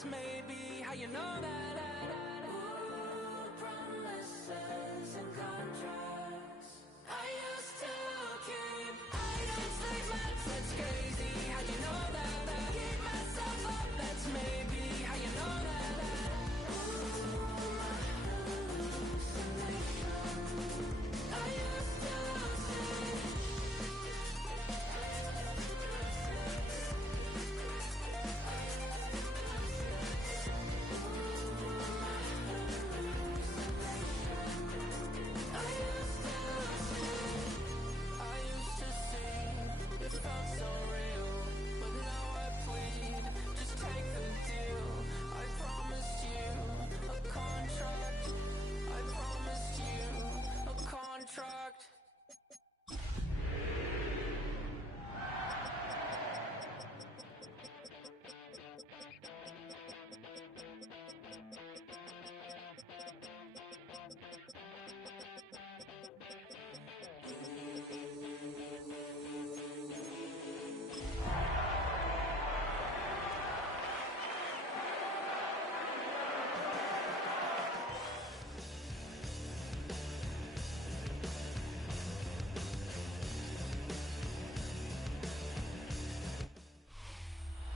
That's maybe how you know that. Ooh, promises and contracts. I used to keep items like maps. That's crazy how you know that. Keep myself up. That's maybe how you know that. Ooh, my hallucination. I used to say.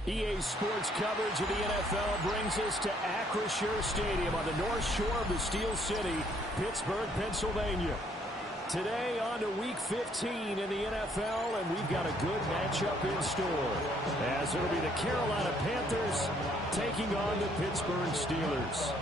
EA Sports coverage of the NFL brings us to Acrisure Stadium on the north shore of the Steel City, Pittsburgh, Pennsylvania. Today on to Week 15 in the NFL, and we've got a good matchup in store, as it'll be the Carolina Panthers taking on the Pittsburgh Steelers.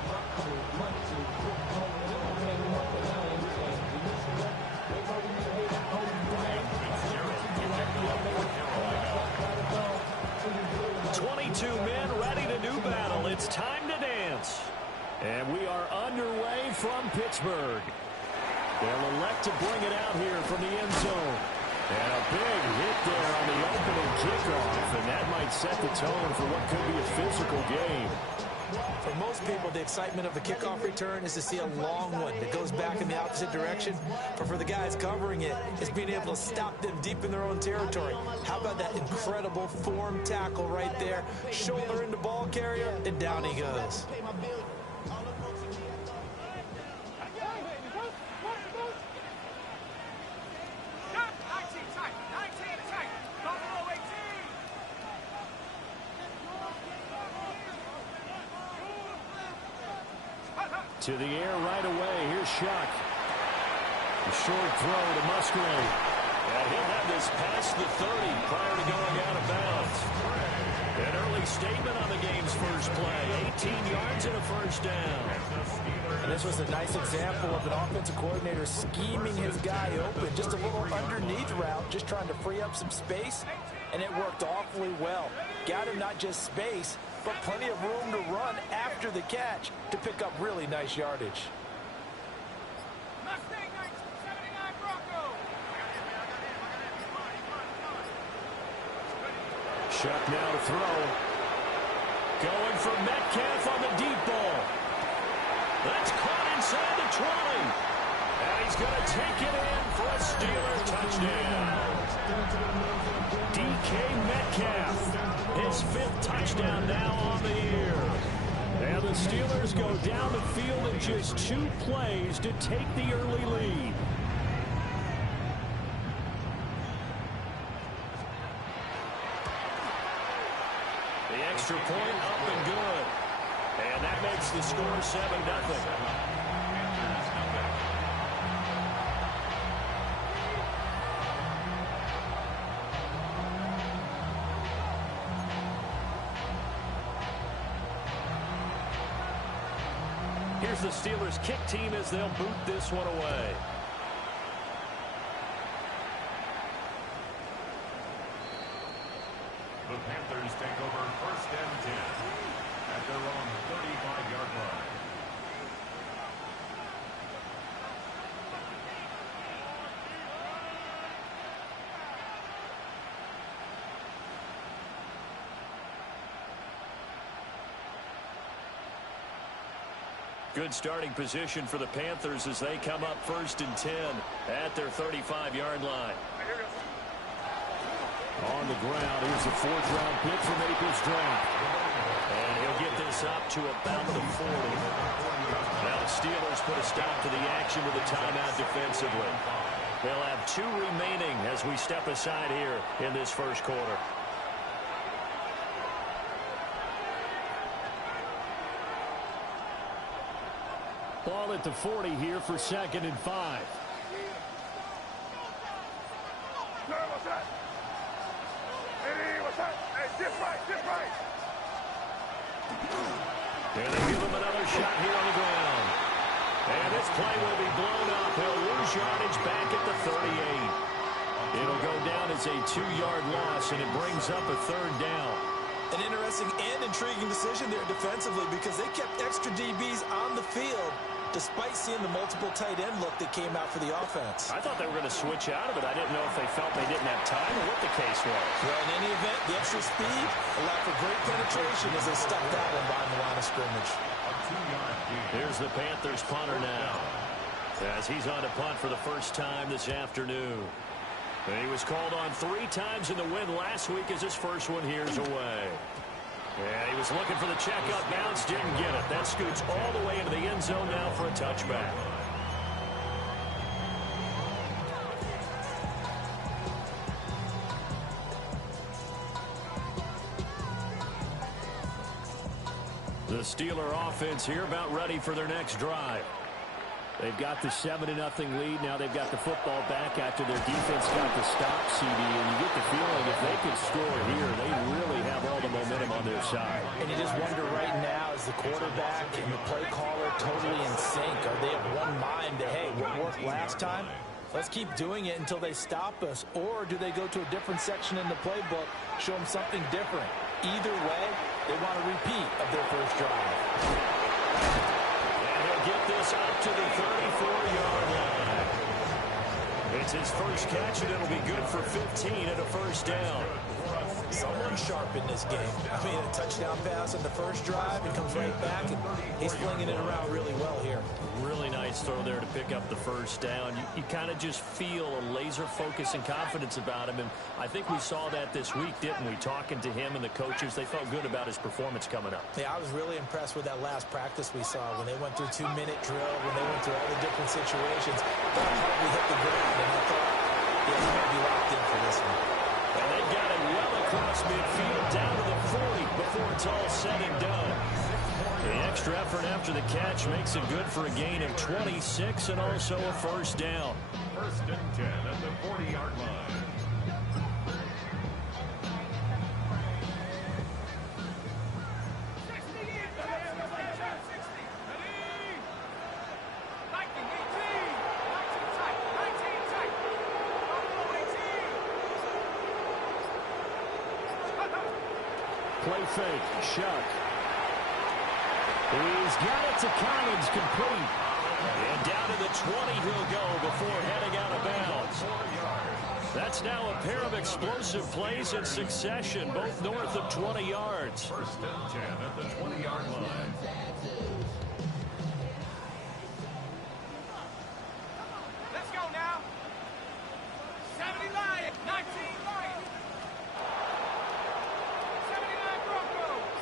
22 men ready to do battle. It's time to dance. And we are underway from Pittsburgh. They'll elect to bring it out here from the end zone. And a big hit there on the opening kickoff, and that might set the tone for what could be a physical game. For most people, the excitement of a kickoff return is to see a long one that goes back in the opposite direction. But for the guys covering it, it's being able to stop them deep in their own territory. How about that incredible form tackle right there? Shoulder into ball carrier, and down he goes. To the air right away. Here's Shuck. A short throw to Musgrave. And he'll have this past the 30 prior to going out of bounds. An early statement on the game's first play. 18 yards and a first down. And this was a nice example of an offensive coordinator scheming his guy open. Just a little underneath route, just trying to free up some space. And it worked awfully well. Got him not just space, but plenty of room to run after the catch to pick up really nice yardage. Shuck now to throw. Going for Metcalf on the deep ball. That's caught inside the 20. And he's going to take it in for a Steelers touchdown. DK Metcalf, his 5th touchdown now on the year. And the Steelers go down the field in just 2 plays to take the early lead. The extra point up and good. And that makes the score 7-0. Here's the Steelers kick team as they'll boot this one away. The Panthers take over 1st and 10 at their own 35-yard line. Good starting position for the Panthers as they come up 1st and 10 at their 35-yard line. On the ground, here's the 4th-round pick from April's draft. And he'll get this this up to about the 40. Now the Steelers put a stop to the action with a timeout defensively. They'll have 2 remaining as we step aside here in this first quarter. Ball at the 40 here for 2nd and 5. And they give him another shot here on the ground. And this play will be blown up. He'll lose yardage back at the 38. It'll go down as a 2-yard loss, and it brings up a 3rd down. An interesting and intriguing decision there defensively because they kept extra DBs on the field despite seeing the multiple tight end look that came out for the offense. I thought they were going to switch out of it. I didn't know if they felt they didn't have time or what the case was. Well, in any event, the extra speed allowed for great penetration as they stuck that one behind the line of scrimmage. Here's the Panthers punter now as he's on to punt for the first time this afternoon. And he was called on 3 times in the win last week as his first one here's away. And he was looking for the check-up bounce, didn't get it. That scoots all the way into the end zone now for a touchback. The Steeler offense here about ready for their next drive. They've got the 7-0 lead. Now they've got the football back after their defense got the stop, CD. And you get the feeling if they could score here, they really have all the momentum on their side. And you just wonder right now, is the quarterback and the play caller totally in sync? Are they of one mind that, hey, what worked last time? Let's keep doing it until they stop us. Or do they go to a different section in the playbook, show them something different? Either way, they want a repeat of their first drive. Get this up to the 34-yard line. It's his first catch, and it'll be good for 15 and a first down. Someone sharp in this game. I mean, a touchdown pass on the first drive, and comes right back, and he's flinging it around really well here. Really nice throw there to pick up the first down. You kind of just feel a laser focus and confidence about him, and I think we saw that this week, didn't we? Talking to him and the coaches, they felt good about his performance coming up. Yeah, I was really impressed with that last practice we saw when they went through 2-minute drill, when they went through all the different situations. That probably hit the ground, and I thought, yeah, he might be locked in for this one. And they've got it well across midfield down to the 40 before it's all said and done. The extra effort after the catch makes it good for a gain of 26 and also a first down. 1st and 10 at the 40-yard line. Play fake, Shuck. He's got it to Collins, complete. And down to the 20 he'll go before heading out of bounds. That's now a pair of explosive plays in succession, both north of 20 yards. 1st and 10 at the 20-yard line. Let's go now. 70 Lions, 19 Lions. 79 Broncos.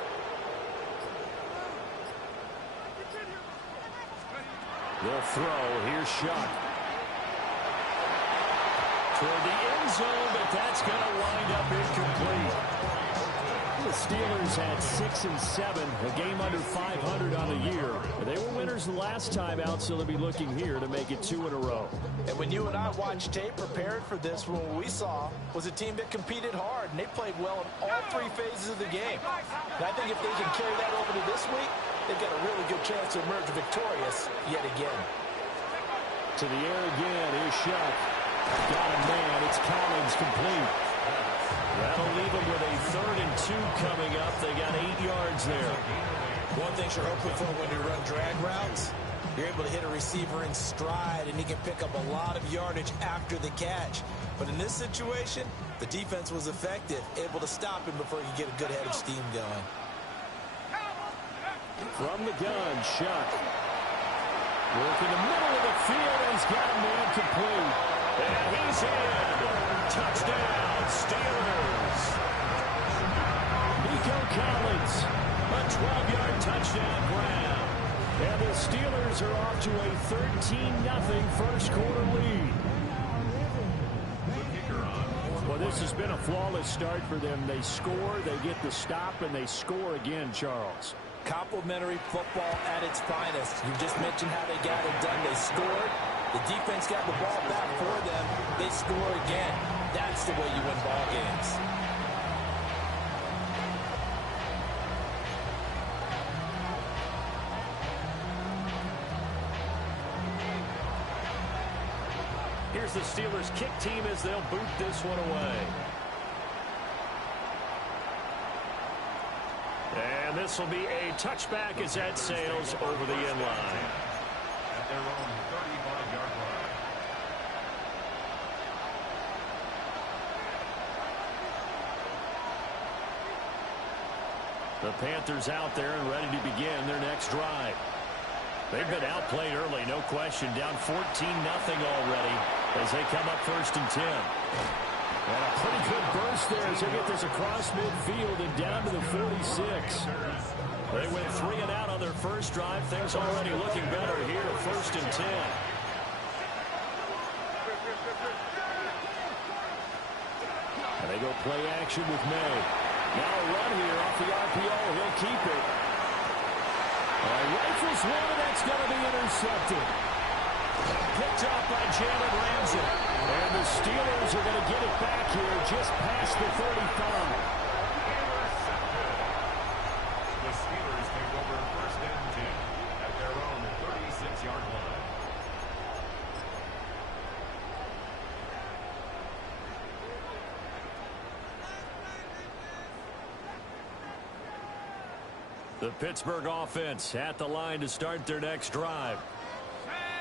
They'll throw. Here's Shuck. Toward the end zone, but that's going to wind up incomplete. The Steelers had 6 and 7, a game under 500 on the year. They were winners the last time out, so they'll be looking here to make it 2 in a row. And when you and I watched tape prepared for this, what we saw was a team that competed hard, and they played well in all 3 phases of the game. And I think if they can carry that over to this week, they've got a really good chance to emerge victorious yet again. To the air again, here's Shuck. Got a man, it's Collins, complete. That'll leave them with a 3rd and 2 coming up. They got 8 yards there. One thing you're hoping for when you run drag routes, you're able to hit a receiver in stride, and he can pick up a lot of yardage after the catch. But in this situation, the defense was effective, able to stop him before he could get a good head of steam going. From the gun, Shuck. Work in the middle of the field, and he's got a man complete. And he's in. Touchdown, Steelers. Nico Collins, a 12-yard touchdown. touchdown Brown. And the Steelers are off to a 13-0 first quarter lead. Well, this has been a flawless start for them. They score, they get the stop, and they score again, Charles. Complimentary football at its finest. You just mentioned how they got it done. They scored. The defense got the ball back for them. They score again. That's the way you win ball games. Here's the Steelers kick team as they'll boot this one away. And this will be a touchback as that sails over the end line. At their own 35-yard line. The Panthers out there and ready to begin their next drive. They've been outplayed early, no question. Down 14-0 already as they come up 1st and 10. And a pretty good burst there as they get this across midfield and down to the 46. They went 3 and out on their first drive. Things already looking better here at 1st and 10. And they go play action with May. Now a run here off the RPO. He'll keep it. Rifles one, and that's going to be intercepted. Picked off by Jalen Ramsey. And the Steelers are going to get it back here just past the 35. The Steelers take over 1st and 10 at their own 36-yard line. The Pittsburgh offense at the line to start their next drive.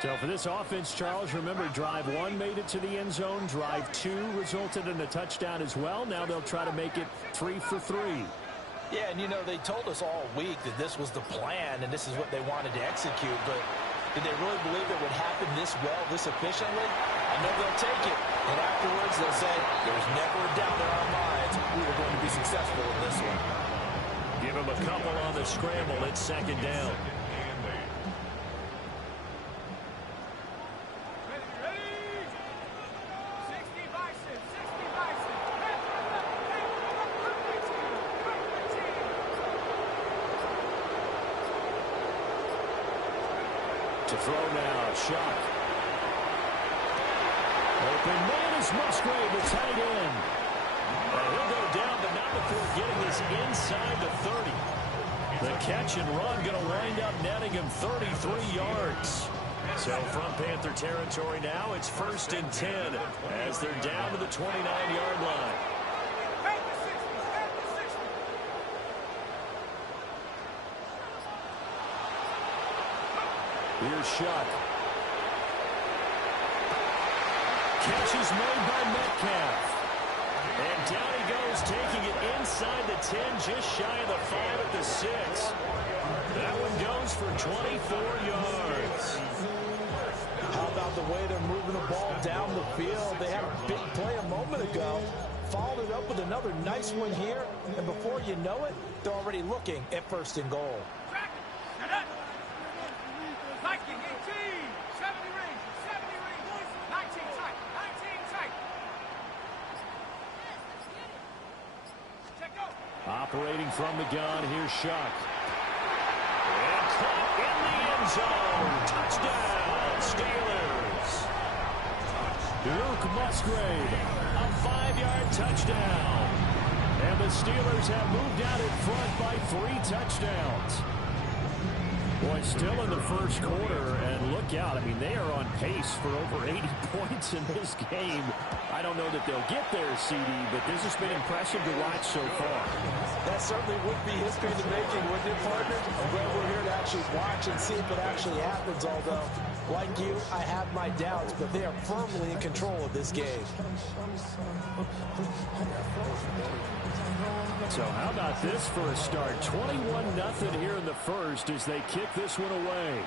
So for this offense, Charles, remember, drive 1 made it to the end zone. Drive 2 resulted in a touchdown as well. Now they'll try to make it 3 for 3. Yeah, and you know, they told us all week that this was the plan and this is what they wanted to execute, but did they really believe it would happen this well, this efficiently? I know they'll take it, and afterwards they'll say, there's never a doubt in our minds we were going to be successful in this one. Give him a couple on the scramble. It's 2nd down. To throw now, Shock. Open man is Musgrave, the tight end. He'll go down, but not before getting this inside the 30. The catch and run going to wind up netting him 33 yards. So from Panther territory now, it's 1st and 10 as they're down to the 29-yard line. Here's Shuck. Catch is made by Metcalf. And down he goes, taking it inside the 10, just shy of the 5 at the 6. That one goes for 24 yards. How about the way they're moving the ball down the field? They had a big play a moment ago. Followed it up with another nice one here. And before you know it, they're already looking at 1st and goal. Operating from the gun, here's Shuck. And caught in the end zone. Touchdown, Steelers. Luke Musgrave, a 5-yard touchdown. And the Steelers have moved out in front by 3 touchdowns. Boy, still in the first quarter, and look out. I mean, they are on pace for over 80 points in this game. I don't know that they'll get there, CD, but this has been impressive to watch so far. That certainly would be history in the making, wouldn't it, partner? I'm glad we're here to actually watch and see if it actually happens, although, like you, I have my doubts, but they are firmly in control of this game. So how about this for a start? 21-0 here in the first as they kick this one away.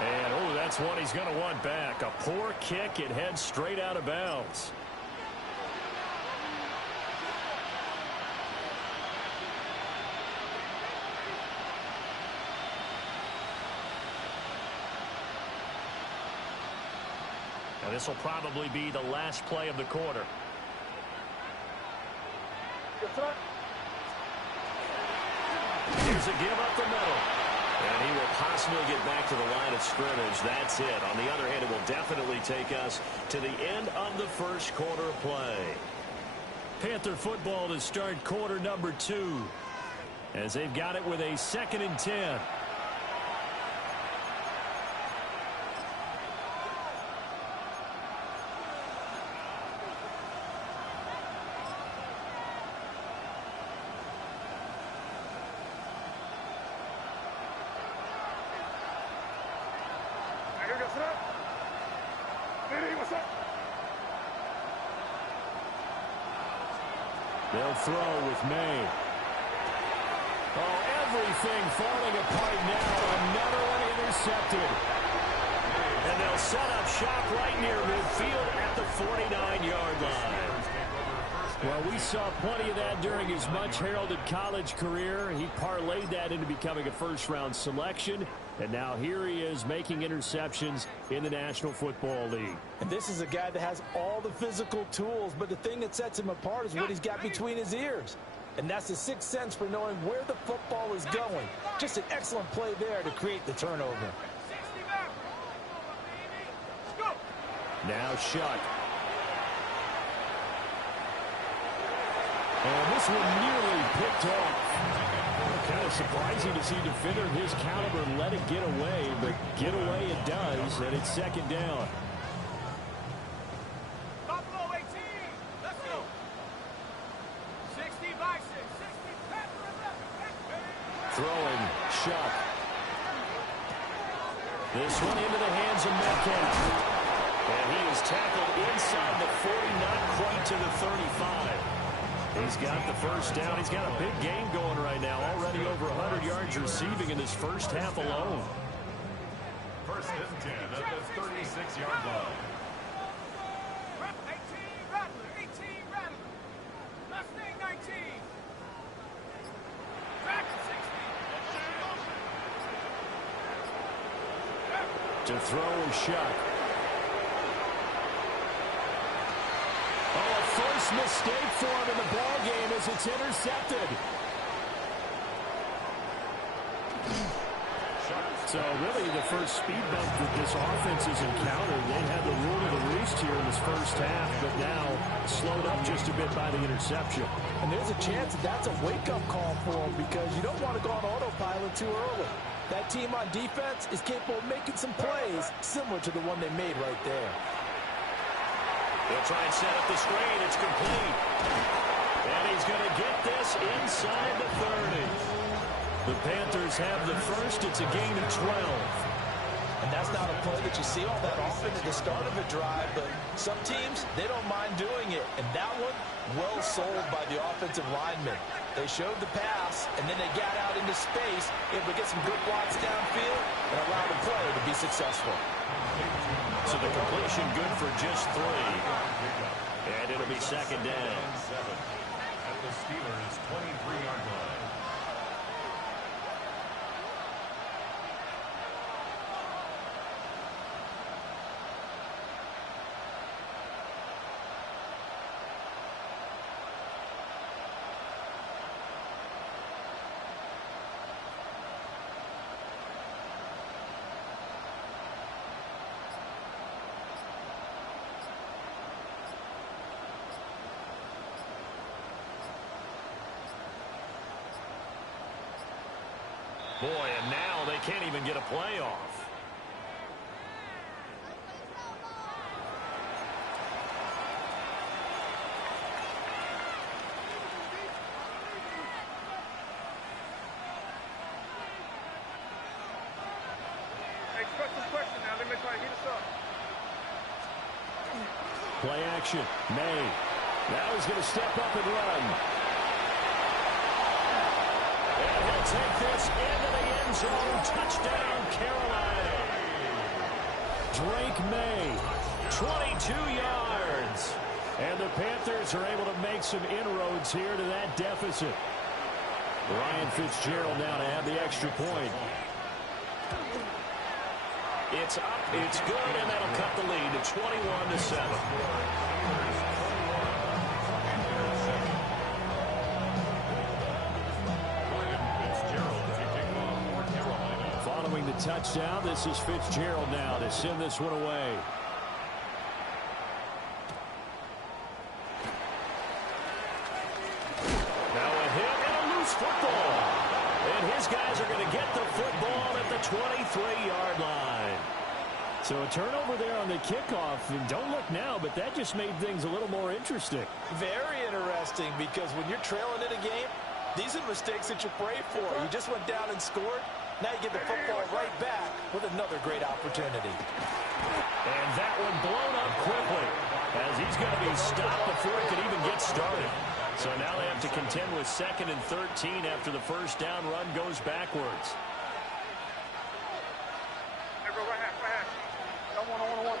And, oh, that's one he's going to want back. A poor kick. It heads straight out of bounds. And this will probably be the last play of the quarter. Here's a give up the middle. And he will possibly get back to the line of scrimmage. That's it. On the other hand, it will definitely take us to the end of the first quarter play. Panther football to start quarter number 2. As they've got it with a 2nd and 10. They'll throw with May. Oh, everything falling apart now. Another one intercepted. And they'll set up shop right near midfield at the 49-yard line. Well, we saw plenty of that during his much-heralded college career. He parlayed that into becoming a first-round selection. And now here he is making interceptions in the National Football League. And this is a guy that has all the physical tools, but the thing that sets him apart is what he's got between his ears. And that's the sixth sense for knowing where the football is going. Just an excellent play there to create the turnover. Now Shuck. And this one nearly picked off. Kind of surprising to see a defender of his caliber let it get away, but get away it does, and it's 2nd down. Buffalo 18. Let's go. 60 by 6. 60. Throwing, Shuck. This one into the hands of Metcalf. And he is tackled inside the 40, not quite to the 35. He's got the first down. He's got a big game going right now. Already over 100 yards receiving in this first half alone. 1st and 10 at the 36-yard line. 18 Rattler. 18 Rattler. Mustang 19. Tracker 60. To throw is Shuck. Oh, a first mistake for him in the ball game as it's intercepted. So really the first speed bump that this offense has encountered. They had the rule of the roost here in this first half, but now slowed up just a bit by the interception. And there's a chance that that's a wake-up call for him because you don't want to go on autopilot too early. That team on defense is capable of making some plays similar to the one they made right there. They'll try and set up the screen. It's complete. And he's going to get this inside the 30. The Panthers have the first. It's a gain of 12. And that's not a play that you see all that often at the start of a drive, but some teams, they don't mind doing it. And that one, well sold by the offensive lineman. They showed the pass, and then they got out into space, able to get some good blocks downfield, and allow the play to be successful. So the completion good for just 3. And it'll be 2nd down. At the Steelers' 23-yard line. Boy, and now they can't even get a playoff. Hey, question now. Let me try to hit us up. Play action. May. Now he's going to step up and run. And he'll take this into the end zone. Touchdown, Carolina. Drake May, 22 yards. And the Panthers are able to make some inroads here to that deficit. Ryan Fitzgerald now to have the extra point. It's up, it's good, and that'll cut the lead to 21-7. Following the touchdown, this is Fitzgerald now to send this one away. Now a hit and a loose football. And his guys are going to get the football at the 23-yard line. So a turnover there on the kickoff. And don't look now, but that just made things a little more interesting. Very interesting, because when you're trailing in a game, these are mistakes that you pray for. You just went down and scored. Now you get the football right back with another great opportunity. And that one blown up quickly, as he's going to be stopped before he can even get started. So now they have to contend with 2nd and 13 after the first down run goes backwards. Hey, bro, right hand. One.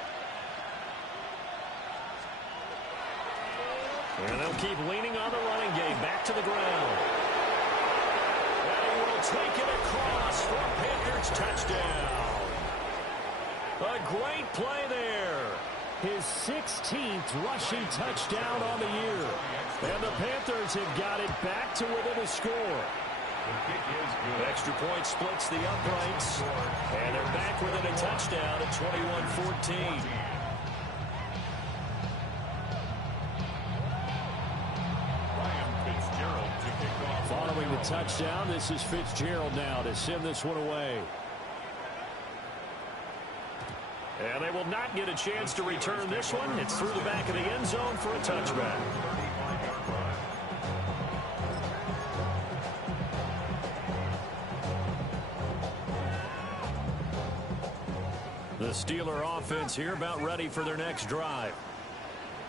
And they'll keep leaning on the running game. Back to the ground. And he will take it across for a Panthers touchdown. A great play there. His 16th rushing touchdown on the year. And the Panthers have got it back to within a score. Extra point splits the uprights. And they're back within a touchdown at 21-14. Following the touchdown, this is Fitzgerald now to send this one away. And they will not get a chance to return this one. It's through the back of the end zone for a touchback. The Steeler offense here about ready for their next drive.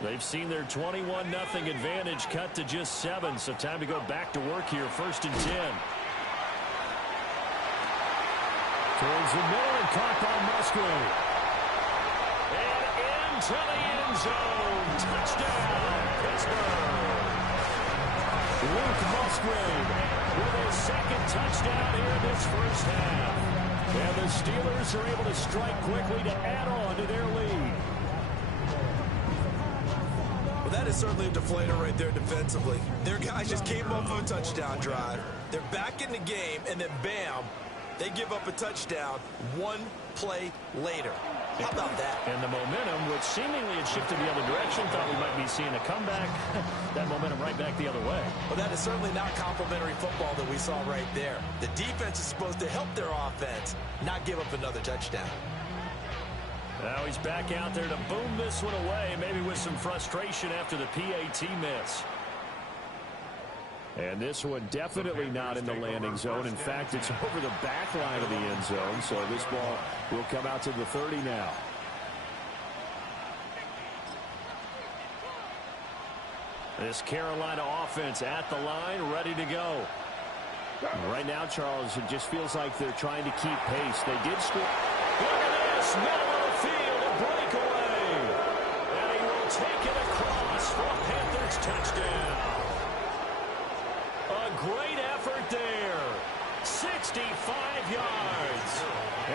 They've seen their 21-0 advantage cut to just 7, so time to go back to work here. 1st and 10. Towards the middle and caught by Musgrave. And into the end zone. Touchdown, Pittsburgh. Luke Musgrave with his 2nd touchdown here in this first half. And the Steelers are able to strike quickly to add on to their lead. Well, that is certainly a deflator right there defensively. Their guys just came off of a touchdown drive. They're back in the game, and then bam, they give up a touchdown 1 play later. How about that? And the momentum, which seemingly had shifted the other direction, thought we might be seeing a comeback. That momentum right back the other way. Well, that is certainly not complimentary football that we saw right there. The defense is supposed to help their offense, not give up another touchdown. Now he's back out there to boom this one away, maybe with some frustration after the PAT miss. And this one definitely not in the landing zone. In fact, it's over the back line of the end zone, so this ball will come out to the 30 now. This Carolina offense at the line, ready to go. Right now, Charles, it just feels like they're trying to keep pace. They did score. Look at this, middle of the field, a breakaway. And he will take it across for a Panthers touchdown. A great effort there. 65 yards.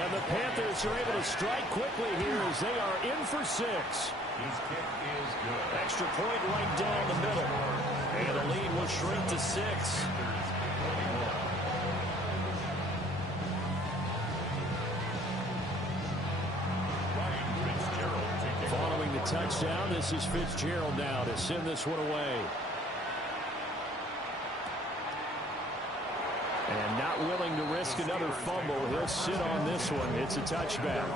And the Panthers are able to strike quickly here as they are in for 6. His kick is good. Extra point right down the middle. And the lead will shrink to 6. Following the touchdown, this is Fitzgerald now to send this one away. And not willing to risk another fumble. He'll sit on this one. It's a touchback.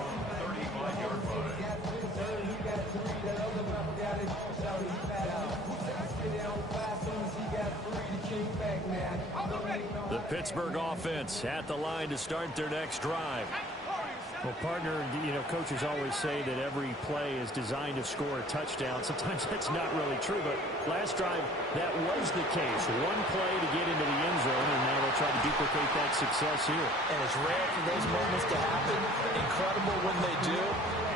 The Pittsburgh offense at the line to start their next drive. Well, partner, you know, coaches always say that every play is designed to score a touchdown. Sometimes that's not really true, but last drive, that was the case. One play to get into the end zone, and now they'll try to duplicate that success here. And it's rare for those moments to happen. Incredible when they do.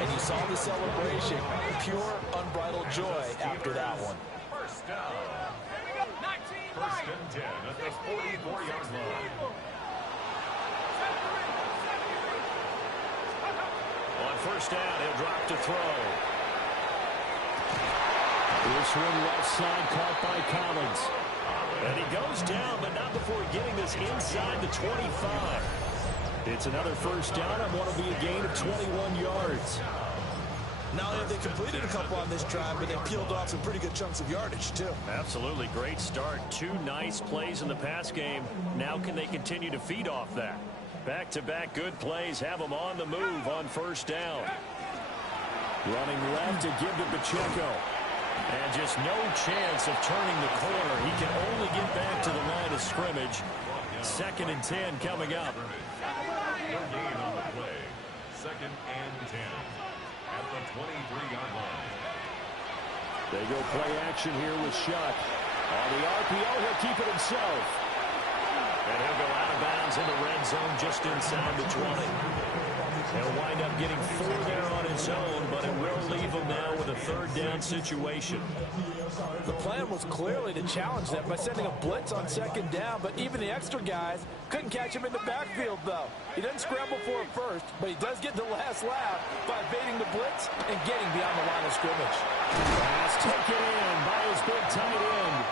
And you saw the celebration. Pure, unbridled joy after that one. First down. First and 10 at the 44-yard line. first down. He'll drop to throw. This one left side caught by Collins. And he goes down, but not before getting this inside the 25. It's another first down on what will be a gain of 21 yards. Not only have they completed a couple on this drive, but they peeled off some pretty good chunks of yardage, too. Absolutely great start. 2 nice plays in the pass game. Now can they continue to feed off that? Back-to-back good plays have them on the move on first down. Running left to give to Pacheco. And just no chance of turning the corner. He can only get back to the line of scrimmage. 2nd and 10 coming up. They're gain on the play. 2nd and 10 at the 23-yard line. They go play action here with Shuck. On the RPO, he'll keep it himself. And he'll go out of bounds in the red zone just inside the 20. He'll wind up getting 4 there on his own, but it will leave him now with a 3rd down situation. The plan was clearly to challenge them by sending a blitz on 2nd down, but even the extra guys couldn't catch him in the backfield, though. He doesn't scramble for it first, but he does get the last laugh by evading the blitz and getting beyond the line of scrimmage. Pass taken in by his big tight end.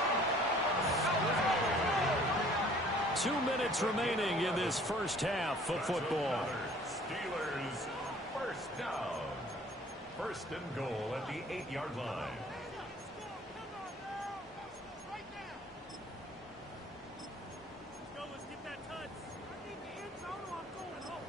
2 minutes remaining in this first half of football. Steelers first down. 1st and goal at the 8-yard line. Let's get that touch. I need the end zone or I'm going home.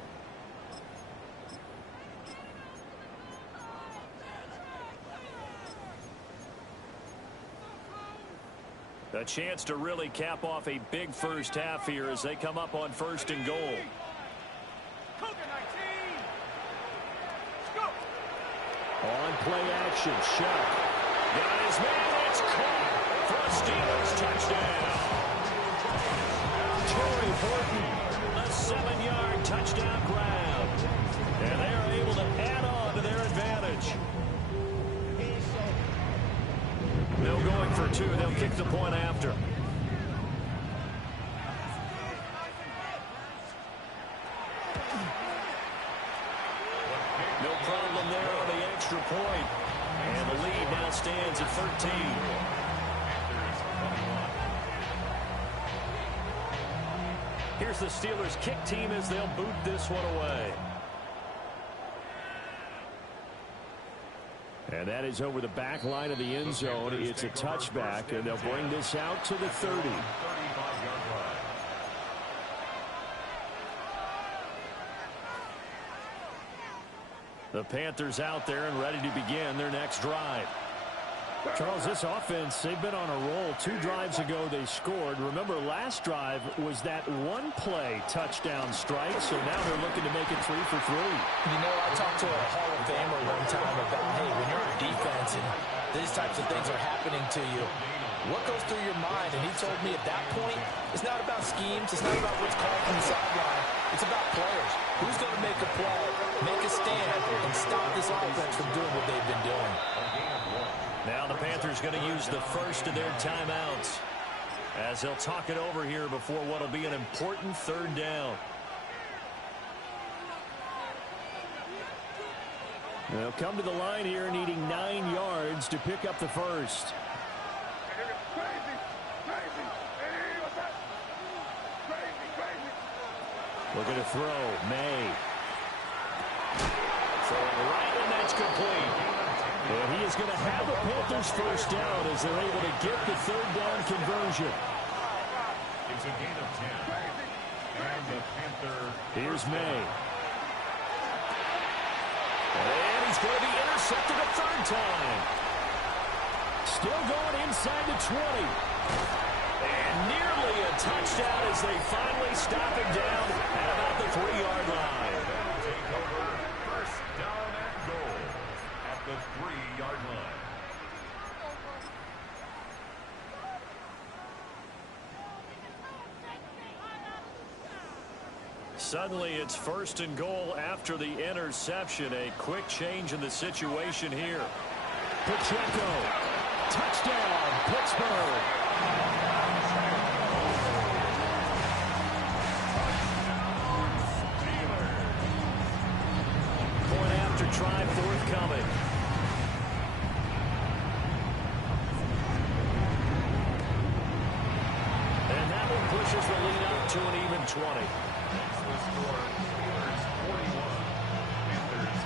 A chance to really cap off a big first half here as they come up on 1st and goal. Cougar 19. Let's go. On play action, Shuck. Got his man, it's caught for a Steelers touchdown. Torrey Horton, a 7-yard touchdown grab. And they are able to add on to their advantage. No going for 2. They'll kick the point after. No problem there on the extra point. And the lead now stands at 13. Here's the Steelers kick team as they'll boot this one away. And that is over the back line of the end zone. It's a touchback, and they'll bring this out to the 30. 35-yard line. The Panthers out there and ready to begin their next drive. Charles, this offense, they've been on a roll. 2 drives ago they scored. Remember, last drive was that one-play touchdown strike, so now they're looking to make it 3 for 3. You know, I talked to a Hall of Famer one time about, hey, when you're on defense and these types of things are happening to you, what goes through your mind? And he told me at that point, it's not about schemes. It's not about what's called from the sideline. It's about players. Who's going to make a play, make a stand, and stop this offense from doing what they've been doing. Now the Panthers going to use the first of their timeouts as they'll talk it over here before what will be an important 3rd down. They'll come to the line here needing 9 yards to pick up the first. Looking to throw. May. Throwing right, and that's complete. And he is going to have the Panthers first down as they're able to get the 3rd down conversion. It's a gain of 10. And the Panther. Here's May. And he's going to be intercepted a 3rd time. Still going inside the 20. And nearly a touchdown as they finally stop him down at about the 3-yard line. Take over. First down and goal at the 3-yard line. Suddenly it's 1st and goal after the interception. A quick change in the situation here. Pacheco. Touchdown, Pittsburgh. drive forthcoming. And that one pushes the lead up to an even 20. Next to score, Steelers 41, Panthers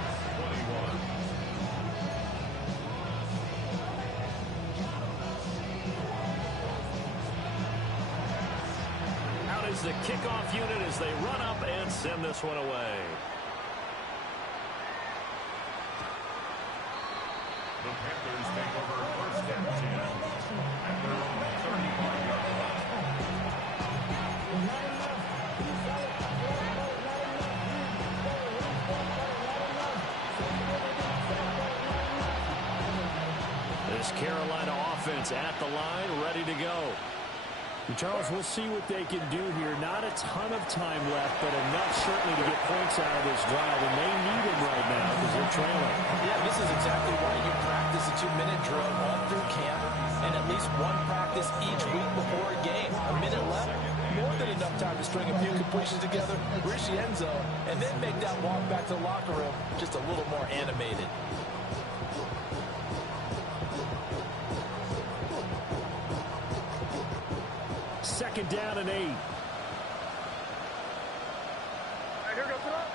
21. Out is the kickoff unit as they run up and send this one away. The Panthers take over first and 10 at their own 35-yard line. This Carolina offense at the line, ready to go. Charles, we'll see what they can do here. Not a ton of time left, but enough certainly to get points out of this drive, and they need them right now because they're trailing. Yeah, this is exactly why you practice a 2-minute drill all through camp and at least one practice each week before a game. A minute left, more than enough time to string a few completions together, reach the end zone, and then make that walk back to the locker room just a little more animated. Second down and 8. Here goes it up.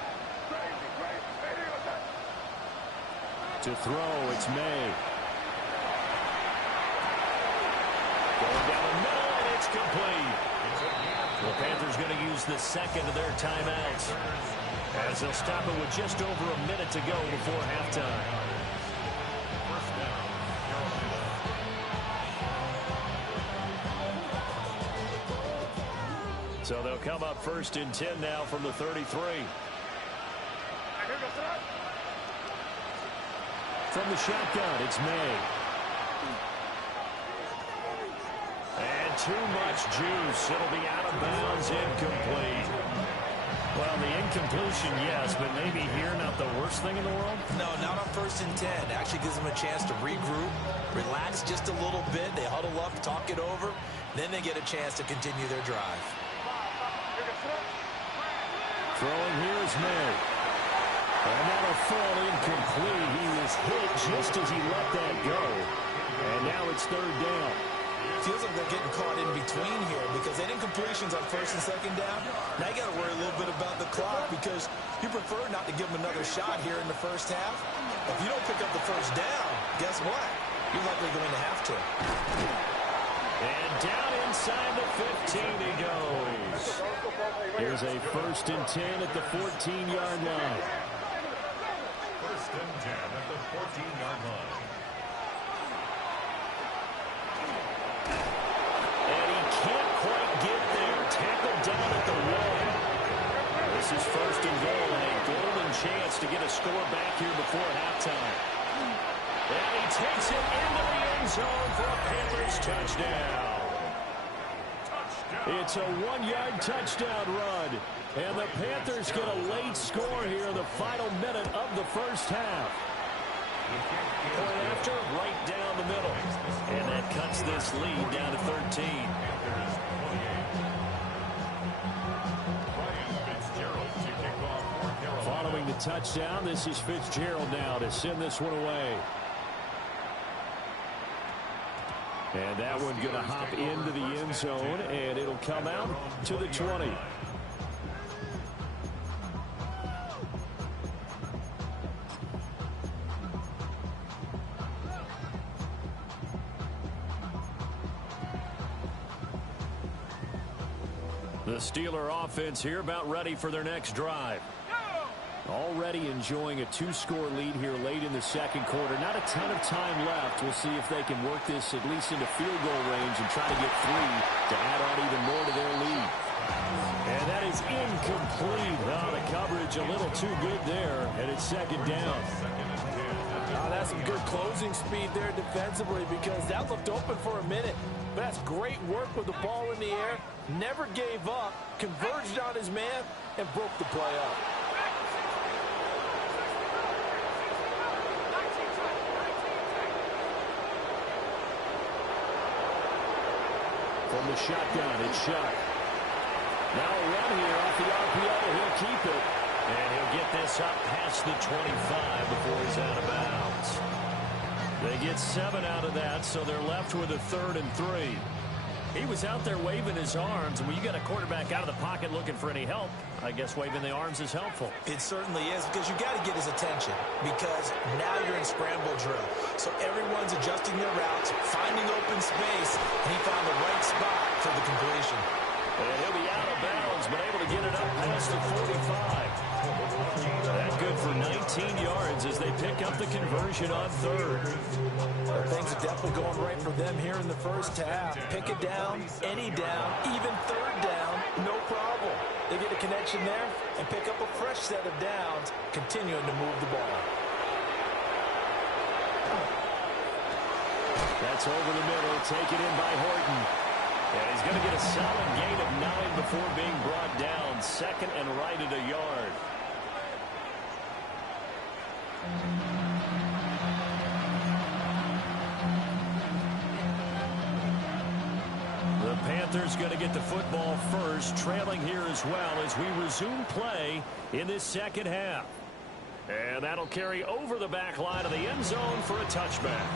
Crazy, crazy. Hey, here goes that. To throw, it's May. Going down the middle, and it's complete. The Panthers going to use the second of their timeouts as they'll stop it with just over a minute to go before halftime. First down, Carolina. So they'll come up first and 10 now from the 33. Here goes it up. From the shotgun, it's May. And too much juice. It'll be out of bounds, incomplete. Well, the incompletion, yes, but maybe here not the worst thing in the world? No, not on first and 10. Actually gives them a chance to regroup, relax just a little bit. They huddle up, talk it over. Then they get a chance to continue their drive. Throwing here is May. And that'll fall incomplete. He was hit just as he let that go. And now it's third down. Feels like they're getting caught in between here because they didn't completions on first and second down. Now you got to worry a little bit about the clock because you prefer not to give them another shot here in the first half. If you don't pick up the first down, guess what? You're likely going to have to. And down inside the 15 he goes. Here's a first and 10 at the 14-yard line. First and 10 at the 14-yard line. And he can't quite get there. Tackled down at the 1. This is first and goal and a golden chance to get a score back here before halftime. And he takes it into the end zone for a Panthers touchdown. It's a 1-yard touchdown run. And the Panthers get a late score here in the final minute of the first half. Point after, right down the middle. And that cuts this lead down to 13. Following the touchdown, this is Fitzgerald now to send this one away. And that one going to hop into the end zone, and it'll come out to the 20. The Steeler offense here about ready for their next drive. Already enjoying a 2-score lead here late in the second quarter. Not a ton of time left. We'll see if they can work this at least into field goal range and try to get 3 to add on even more to their lead. And that is incomplete. Oh, the coverage a little too good there, and it's second down. That's some good closing speed there defensively because that looked open for a minute. But that's great work with the ball in the air. Never gave up, converged on his man, and broke the play up. From the shotgun, it's Shuck. Now a run here off the RPO. He'll keep it. And he'll get this up past across the 25 before he's out of bounds. They get 7 out of that, so they're left with a 3rd and 3. He was out there waving his arms, and when you got a quarterback out of the pocket looking for any help, I guess waving the arms is helpful. It certainly is, because you got to get his attention, because now you're in scramble drill. So everyone's adjusting their routes, finding open space, and he found the right spot for the completion. And he'll be out of bounds, but able to get it up past the 45. That good for 19 yards as they pick up the conversion on 3rd. Well, things are definitely going right for them here in the first half. Pick it down, any down, even 3rd down, no problem. They get a connection there and pick up a fresh set of downs, continuing to move the ball. That's over the middle, taken in by Horton. And he's going to get a solid gain of 9 before being brought down. 2nd and right at a yard. The Panthers going to get the football first, trailing here as well as we resume play in this second half. And that'll carry over the back line of the end zone for a touchback.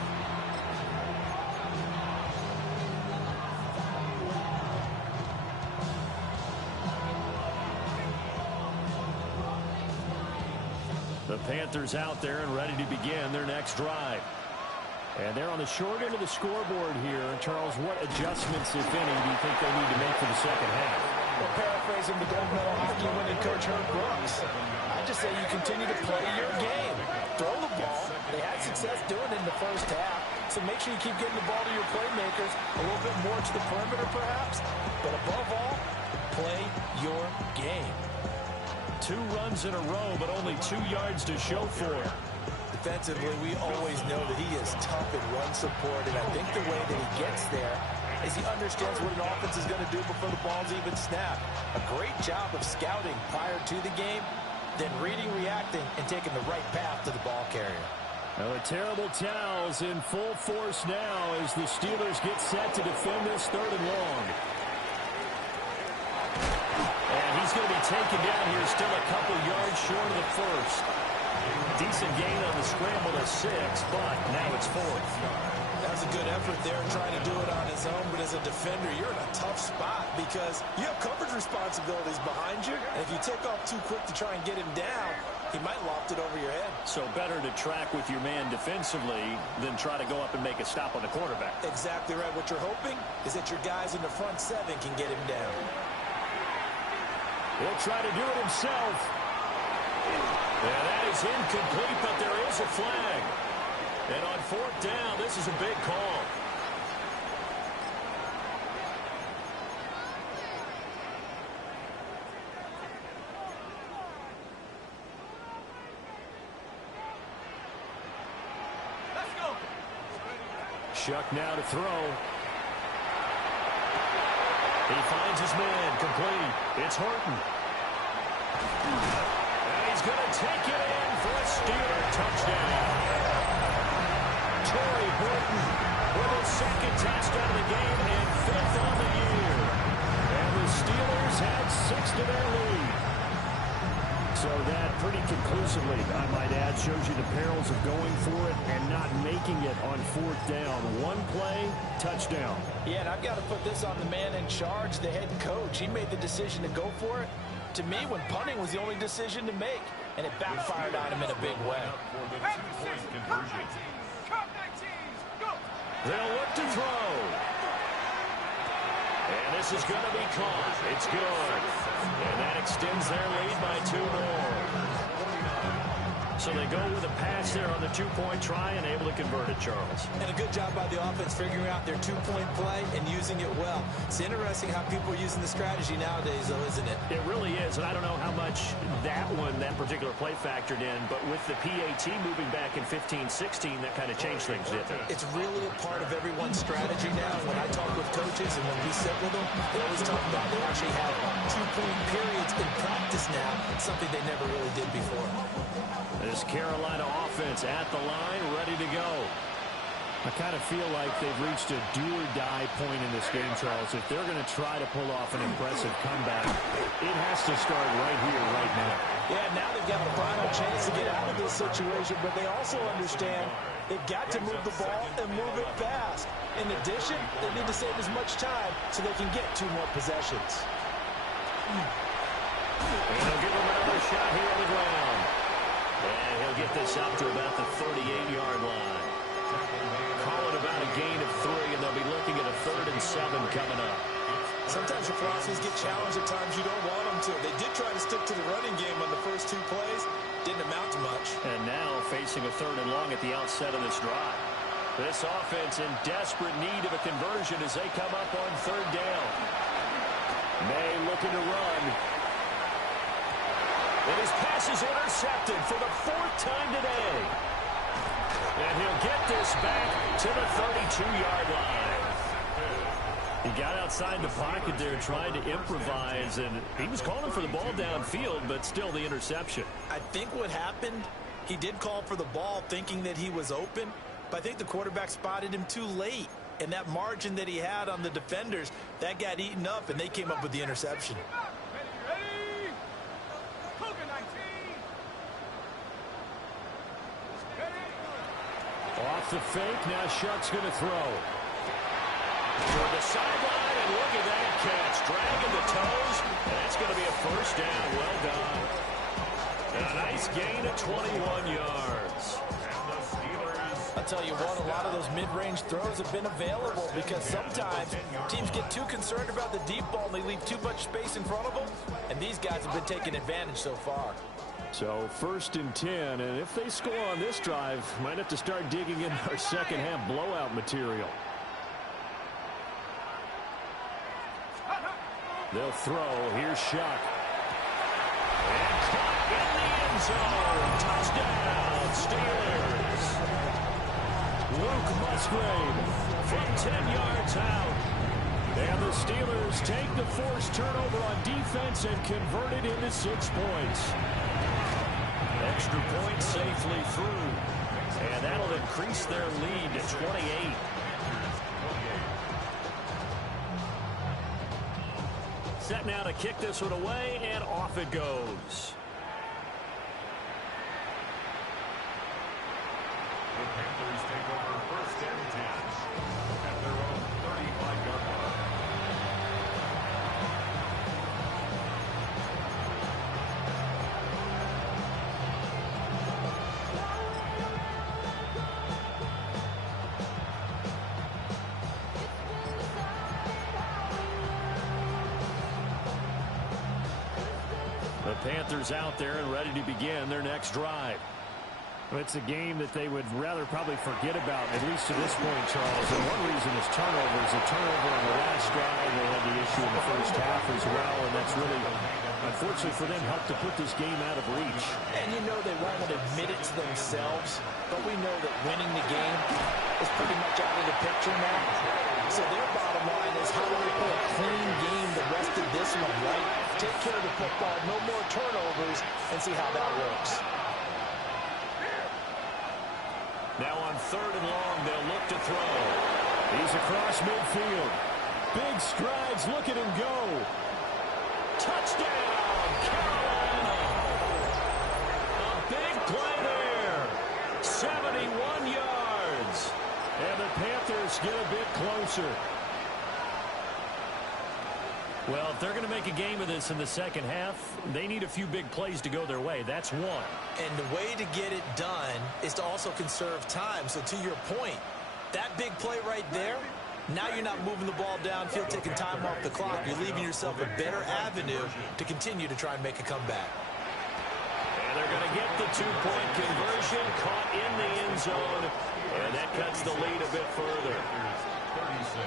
The Panthers out there and ready to begin their next drive. And they're on the short end of the scoreboard here. Charles, what adjustments, if any, do you think they need to make for the second half? Well, paraphrasing the gold medal hockey winning coach Herb Brooks, I just say you continue to play your game. Throw the ball. They had success doing it in the first half, so make sure you keep getting the ball to your playmakers, a little bit more to the perimeter perhaps, but above all, play your game. 2 runs in a row, but only 2 yards to show for it. Defensively, we always know that he is tough in run support, and I think the way that he gets there is he understands what an offense is going to do before the ball's even snapped. A great job of scouting prior to the game, then reading, reacting, and taking the right path to the ball carrier. Now the terrible towels in full force now as the Steelers get set to defend this 3rd and long. And he's going to be taken down here, still a couple yards short of the first. Decent gain on the scramble to 6, but now it's 4th. That was a good effort there trying to do it on his own, but as a defender, you're in a tough spot because you have coverage responsibilities behind you, and if you take off too quick to try and get him down, he might loft it over your head. So better to track with your man defensively than try to go up and make a stop on the quarterback. Exactly right. What you're hoping is that your guys in the front 7 can get him down. He'll try to do it himself. And that is incomplete, but there is a flag. And on 4th down, this is a big call. Let's go. Shuck now to throw. He finds his man, complete. It's Horton. And he's going to take it in for a Steeler touchdown. Torrey Horton with his 2nd touchdown of the game and 5th on the year. And the Steelers had 6 to their lead. So that pretty conclusively, I might add, shows you the perils of going for it and not making it on 4th down. 1 play, touchdown. Yeah, and I've got to put this on the man in charge, the head coach. He made the decision to go for it. To me, when punting was the only decision to make, and it backfired on him in a big way. Head decision. Cut 19. Cut 19. Go. They'll look to throw. And this is going to be caught. It's good. And that extends their lead by 2 more. So they go with a pass there on the 2-point try and able to convert it, Charles. And a good job by the offense figuring out their 2-point play and using it well. It's interesting how people are using the strategy nowadays, though, isn't it? It really is, and I don't know how much that particular play factored in, but with the PAT moving back in 15-16, that kind of changed things, didn't it? It's really a part of everyone's strategy now. When I talk with coaches and when we sit with them, they always talk about they actually have 2-point periods in practice now, something they never really did before. This Carolina offense at the line, ready to go. I kind of feel like they've reached a do-or-die point in this game, Charles. If they're going to try to pull off an impressive comeback, it has to start right here, right now. Yeah, now they've got a final chance to get out of this situation, but they also understand they've got to move the ball and move it fast. In addition, they need to save as much time so they can get 2 more possessions. And he'll give him another shot here on the ground. And he'll get this out to about the 38-yard line. Call it about a gain of 3, and they'll be looking at a 3rd and 7 coming up. Sometimes your philosophies get challenged at times you don't want them to. They did try to stick to the running game on the first 2 plays. Didn't amount to much. And now facing a 3rd and long at the outset of this drive. This offense in desperate need of a conversion as they come up on 3rd down. May looking to run. And his pass is intercepted for the 4th time today. And he'll get this back to the 32-yard line. He got outside the pocket there trying to improvise, and he was calling for the ball downfield, but still the interception. I think what happened, he did call for the ball thinking that he was open, but I think the quarterback spotted him too late. And that margin that he had on the defenders, that got eaten up, and they came up with the interception. Ready? Cougar 19. Ready? Off the fake, now Shuck's going to throw. For the sideline, and look at that catch. Dragging the toes, and that's going to be a 1st down. Well done. And a nice gain of 21 yards. I'll tell you what, a lot of those mid-range throws have been available because sometimes teams get too concerned about the deep ball and they leave too much space in front of them, and these guys have been taking advantage so far. So 1st and 10, and if they score on this drive, might have to start digging in our second-half blowout material. They'll throw. Here's Shuck. And caught in the end zone. Touchdown, Steelers. Luke Musgrave from 10 yards out. And the Steelers take the forced turnover on defense and convert it into 6 points. Extra point safely through. And that'll increase their lead to 28. Set now to kick this one away, and off it goes. The Panthers take over 1st and 10 at their own 35-yard line. The Panthers out there and ready to begin their next drive. It's a game that they would rather probably forget about, at least to this point, Charles. And one reason is turnovers. A turnover on the last drive. They had the issue in the first half as well, and that's really, unfortunately for them, helped to put this game out of reach. And you know they won't admit it to themselves, but we know that winning the game is pretty much out of the picture now. So their bottom line is, how do they play a clean game the rest of this one, right? Take care of the football, no more turnovers, and see how that works. Now on 3rd and long, they'll look to throw. He's across midfield. Big strides, look at him go. Touchdown, Carolina. A big play there. 71 yards. And the Panthers get a bit closer. Well, if they're going to make a game of this in the second half, they need a few big plays to go their way. That's one. And the way to get it done is to also conserve time. So to your point, that big play right there, now you're not moving the ball downfield, taking time off the clock. You're leaving yourself a better avenue to continue to try and make a comeback. And they're going to get the 2-point conversion, caught in the end zone, and that cuts the lead a bit further. 36.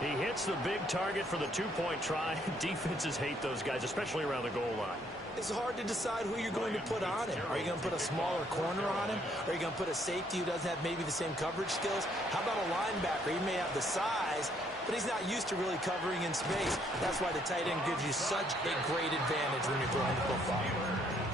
He hits the big target for the 2-point try. Defenses hate those guys, especially around the goal line. It's hard to decide who you're going to put on him. Are you going to put a smaller corner on him? Are you going to put a safety who doesn't have maybe the same coverage skills? How about a linebacker? He may have the size, but he's not used to really covering in space. That's why the tight end gives you such a great advantage when you're throwing the football.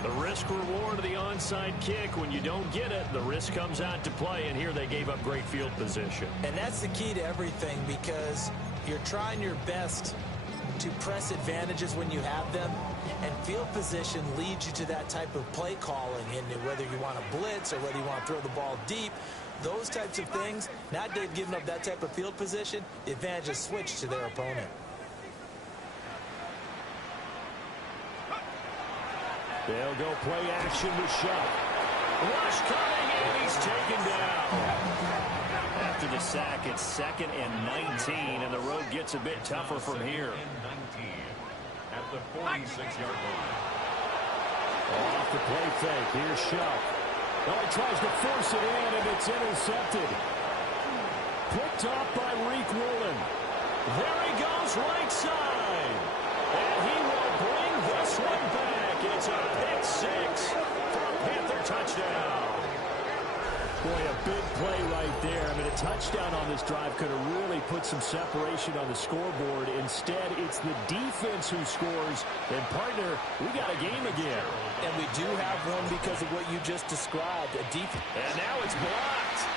The risk-reward of the onside kick, when you don't get it, the risk comes out to play, and here they gave up great field position. And that's the key to everything, because you're trying your best to press advantages when you have them, and field position leads you to that type of play calling, and whether you want to blitz or whether you want to throw the ball deep, those types of things. Now they've given up that type of field position, the advantage is switched to their opponent. They'll go play action with Shuck. Rush coming, and he's taken down. After the sack, it's 2nd and 19, and the road gets a bit tougher from here. At the 46-yard line. Off the play fake, here's Shuck. Oh, he tries to force it in, and it's intercepted. Picked off by Reek Woolen. There he goes, right side. And he will bring this one back. It's a pick six for a Panther touchdown. Boy, a big play right there. I mean, a touchdown on this drive could have really put some separation on the scoreboard. Instead, it's the defense who scores. And, partner, we got a game again. And we do have one because of what you just described. A deep. And now it's blocked.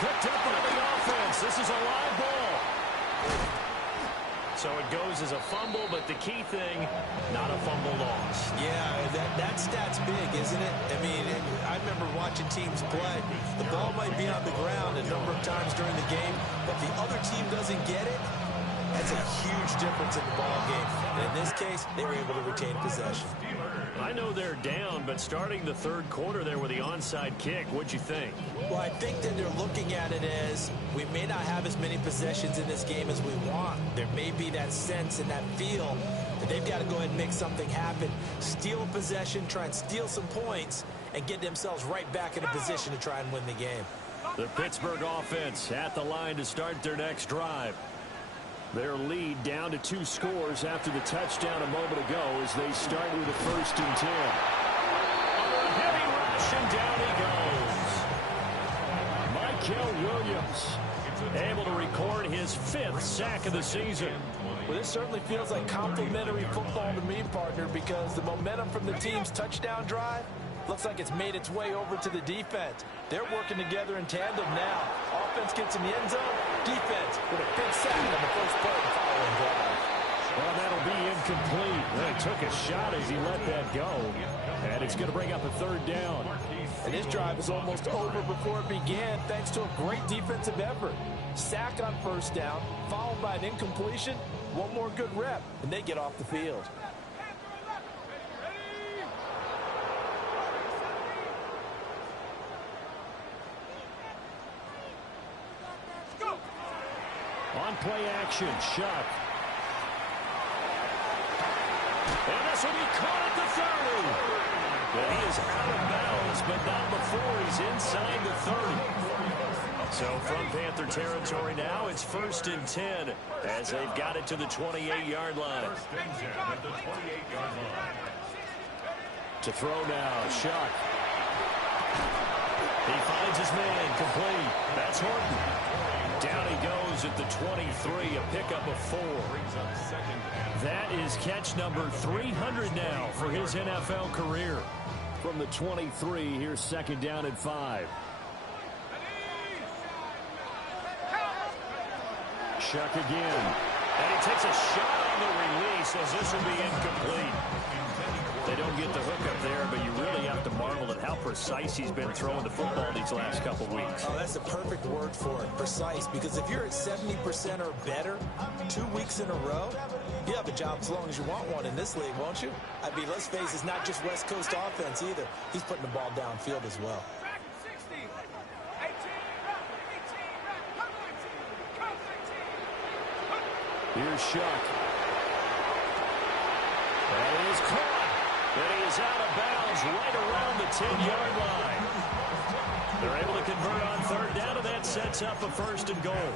Picked up by the offense. This is a live ball. So it goes as a fumble, but the key thing, not a fumble loss. Yeah, that stat's big, isn't it? I mean, I remember watching teams play. The ball might be on the ground a number of times during the game, but if the other team doesn't get it, that's a huge difference in the ball game. And in this case, they were able to retain possession. I know they're down, but starting the third quarter there with the onside kick, what'd you think? Well, I think that they're looking at it as we may not have as many possessions in this game as we want. There may be that sense and that feel that they've got to go ahead and make something happen, steal a possession, try and steal some points, and get themselves right back in a position to try and win the game. The Pittsburgh offense at the line to start their next drive. Their lead down to 2 scores after the touchdown a moment ago as they start with a 1st and 10. A heavy rush, and down he goes. Mykel Williams able to record his 5th sack of the season. Well, this certainly feels like complimentary football to me, partner, because the momentum from the team's touchdown drive looks like it's made its way over to the defense. They're working together in tandem now. Offense gets in the end zone. Defense with a big sack on the first play of the following drive. Well, that'll be incomplete. They took a shot as he let that go. And it's going to bring up a 3rd down. And this drive is almost over before it began thanks to a great defensive effort. Sack on 1st down, followed by an incompletion. One more good rep, and they get off the field. On play action, Shuck. And this will be caught at the 30. And he is out of bounds, but not before he's inside the 30. So from Panther territory now, it's 1st and 10 as they've got it to the 28-yard line. At the 28-yard line. To throw now, Shuck. He finds his man, complete. That's Horton. Down he goes at the 23, a pickup of 4. That is catch number 300 now for his NFL career. From the 23, here's 2nd down and 5. Shuck again. And he takes a shot on the release as this will be incomplete. They don't get the hook up there, but you really have to marvel at how precise he's been throwing the football these last couple weeks. Oh, that's the perfect word for it, precise, because if you're at 70% or better 2 weeks in a row, you have a job as long as you want one in this league, won't you? I mean, let's face it, it's not just West Coast offense either. He's putting the ball downfield as well. Here's Shuck. And it is caught. And he is out of bounds right around the 10-yard line. They're able to convert on 3rd down, and that sets up a 1st and goal.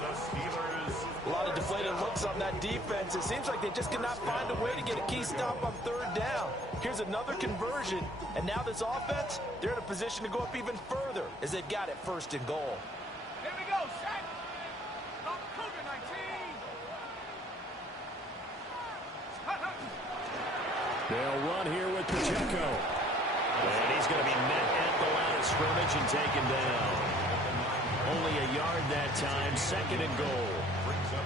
A lot of deflated looks on that defense. It seems like they just cannot find a way to get a key stop on 3rd down. Here's another conversion, and now this offense, they're in a position to go up even further as they've got it 1st and goal. Here we go, set. Cougar 19. They'll run here with Pacheco. And he's going to be met at the line of scrimmage and taken down. Only a yard that time, 2nd and goal.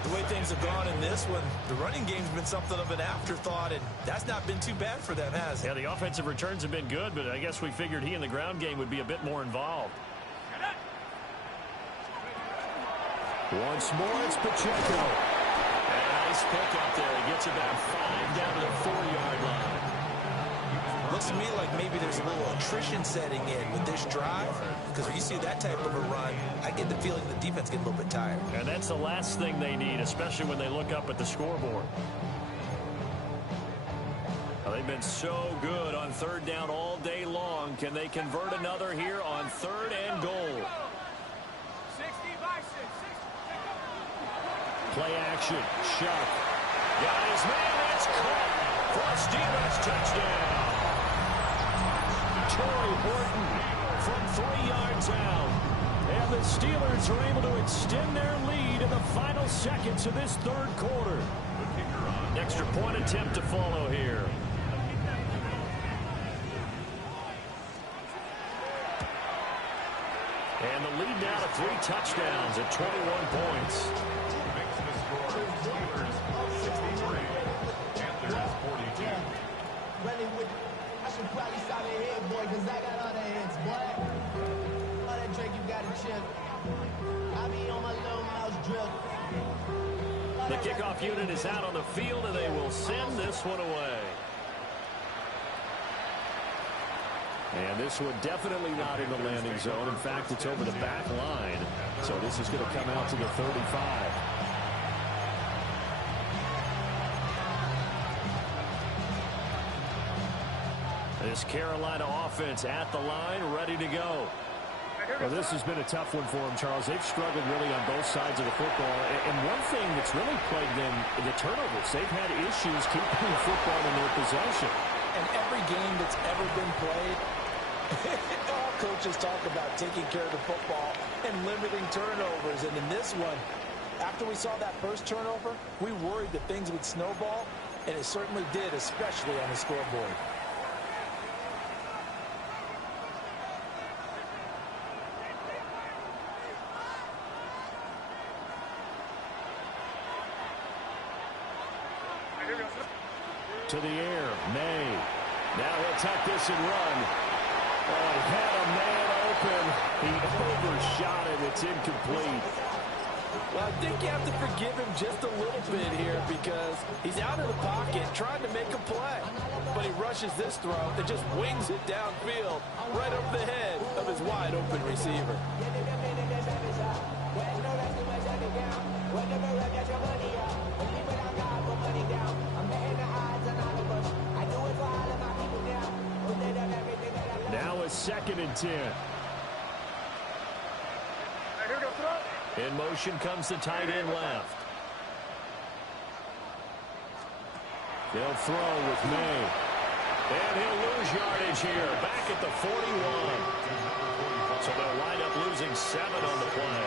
The way things have gone in this one, the running game's been something of an afterthought, and that's not been too bad for them, has it? Yeah, the offensive returns have been good, but I guess we figured he in the ground game would be a bit more involved. Once more, it's Pacheco. And a nice pick up there. He gets about 5 down to the 4-yard line. Looks to me like maybe there's a little attrition setting in with this drive, because when you see that type of a run, I get the feeling the defense gets a little bit tired. And that's the last thing they need, especially when they look up at the scoreboard. Well, they've been so good on third down all day long. Can they convert another here on 3rd and goal? 60-by-6. Play action. Shuck. Got his man. It's caught for a Steelers touchdown. Torrey Horton from 3 yards out. And the Steelers are able to extend their lead in the final seconds of this 3rd quarter. An extra point attempt to follow here. And the lead now to 3 touchdowns at 21 points. Makes the score Steelers 63, Panthers 42. I should probably stop it here, boy, because I got all the hits, boy. All that Drake, you got to chip. I be on my little mouse drill. The kickoff unit is out on the field, and they will send this one away. And this one definitely not in the landing zone. In fact, it's over the back line. So this is going to come out to the 35. This Carolina offense at the line, ready to go. Well, this has been a tough one for them, Charles. They've struggled really on both sides of the football. And one thing that's really plagued them, the turnovers. They've had issues keeping the football in their possession. And every game that's ever been played, all coaches talk about taking care of the football and limiting turnovers. And in this one, after we saw that first turnover, we worried that things would snowball, and it certainly did, especially on the scoreboard. To the air, May. Now he'll tuck this and run. Oh, he had a man open. He overshot it. It's incomplete. Well, I think you have to forgive him just a little bit here because he's out of the pocket trying to make a play. But he rushes this throw and just wings it downfield right over the head of his wide open receiver. Now it's 2nd and 10. In motion comes the tight end left. They'll throw with May. And he'll lose yardage here. Back at the 41. So they'll wind up losing 7 on the play.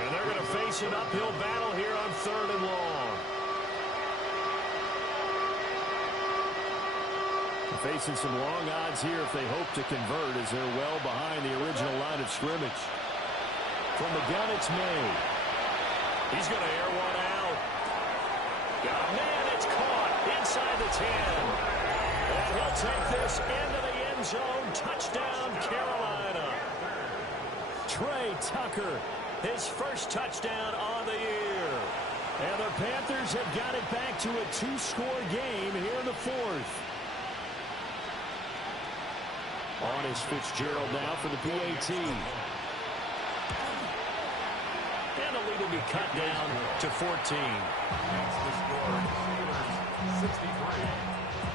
And they're going to face an uphill battle here on 3rd and long. Facing some long odds here if they hope to convert as they're well behind the original line of scrimmage. From the gun, it's May. He's going to air one out. Got a man, it's caught inside the 10. And he'll take this into the end zone. Touchdown, Carolina. Trey Tucker, his first touchdown on the year. And the Panthers have got it back to a 2-score game here in the 4th. On is Fitzgerald now for the PAT. And the lead will be cut down to 14. Makes the score Steelers 63,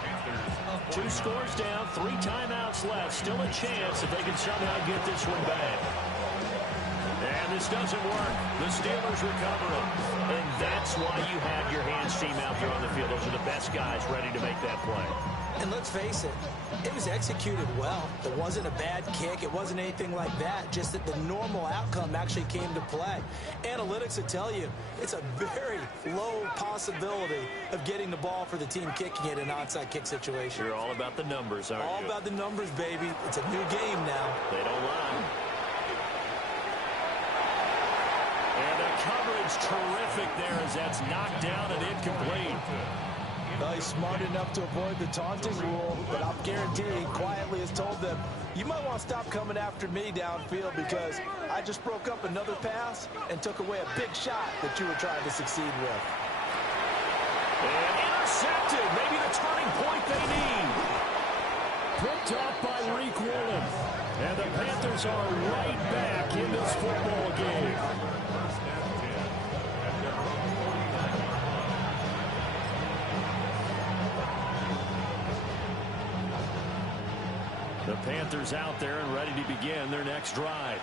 Panthers 2 scores down, 3 timeouts left. Still a chance if they can somehow get this one back. And this doesn't work. The Steelers recover it. And that's why you have your hands team out there on the field. Those are the best guys ready to make that play. And let's face it, it was executed well. It wasn't a bad kick. It wasn't anything like that. Just that the normal outcome actually came to play. Analytics will tell you it's a very low possibility of getting the ball for the team kicking it in an onside kick situation. You're all about the numbers, aren't you? All about the numbers, baby. It's a new game now. They don't lie. And the coverage terrific there as that's knocked down and incomplete. Well, he's smart enough to avoid the taunting rule, but I'm guaranteeing quietly has told them, you might want to stop coming after me downfield because I just broke up another pass and took away a big shot that you were trying to succeed with. And intercepted. Maybe the turning point they need. Picked up by Reek Woolen. And the Panthers are right back in this football game. The Panthers out there and ready to begin their next drive.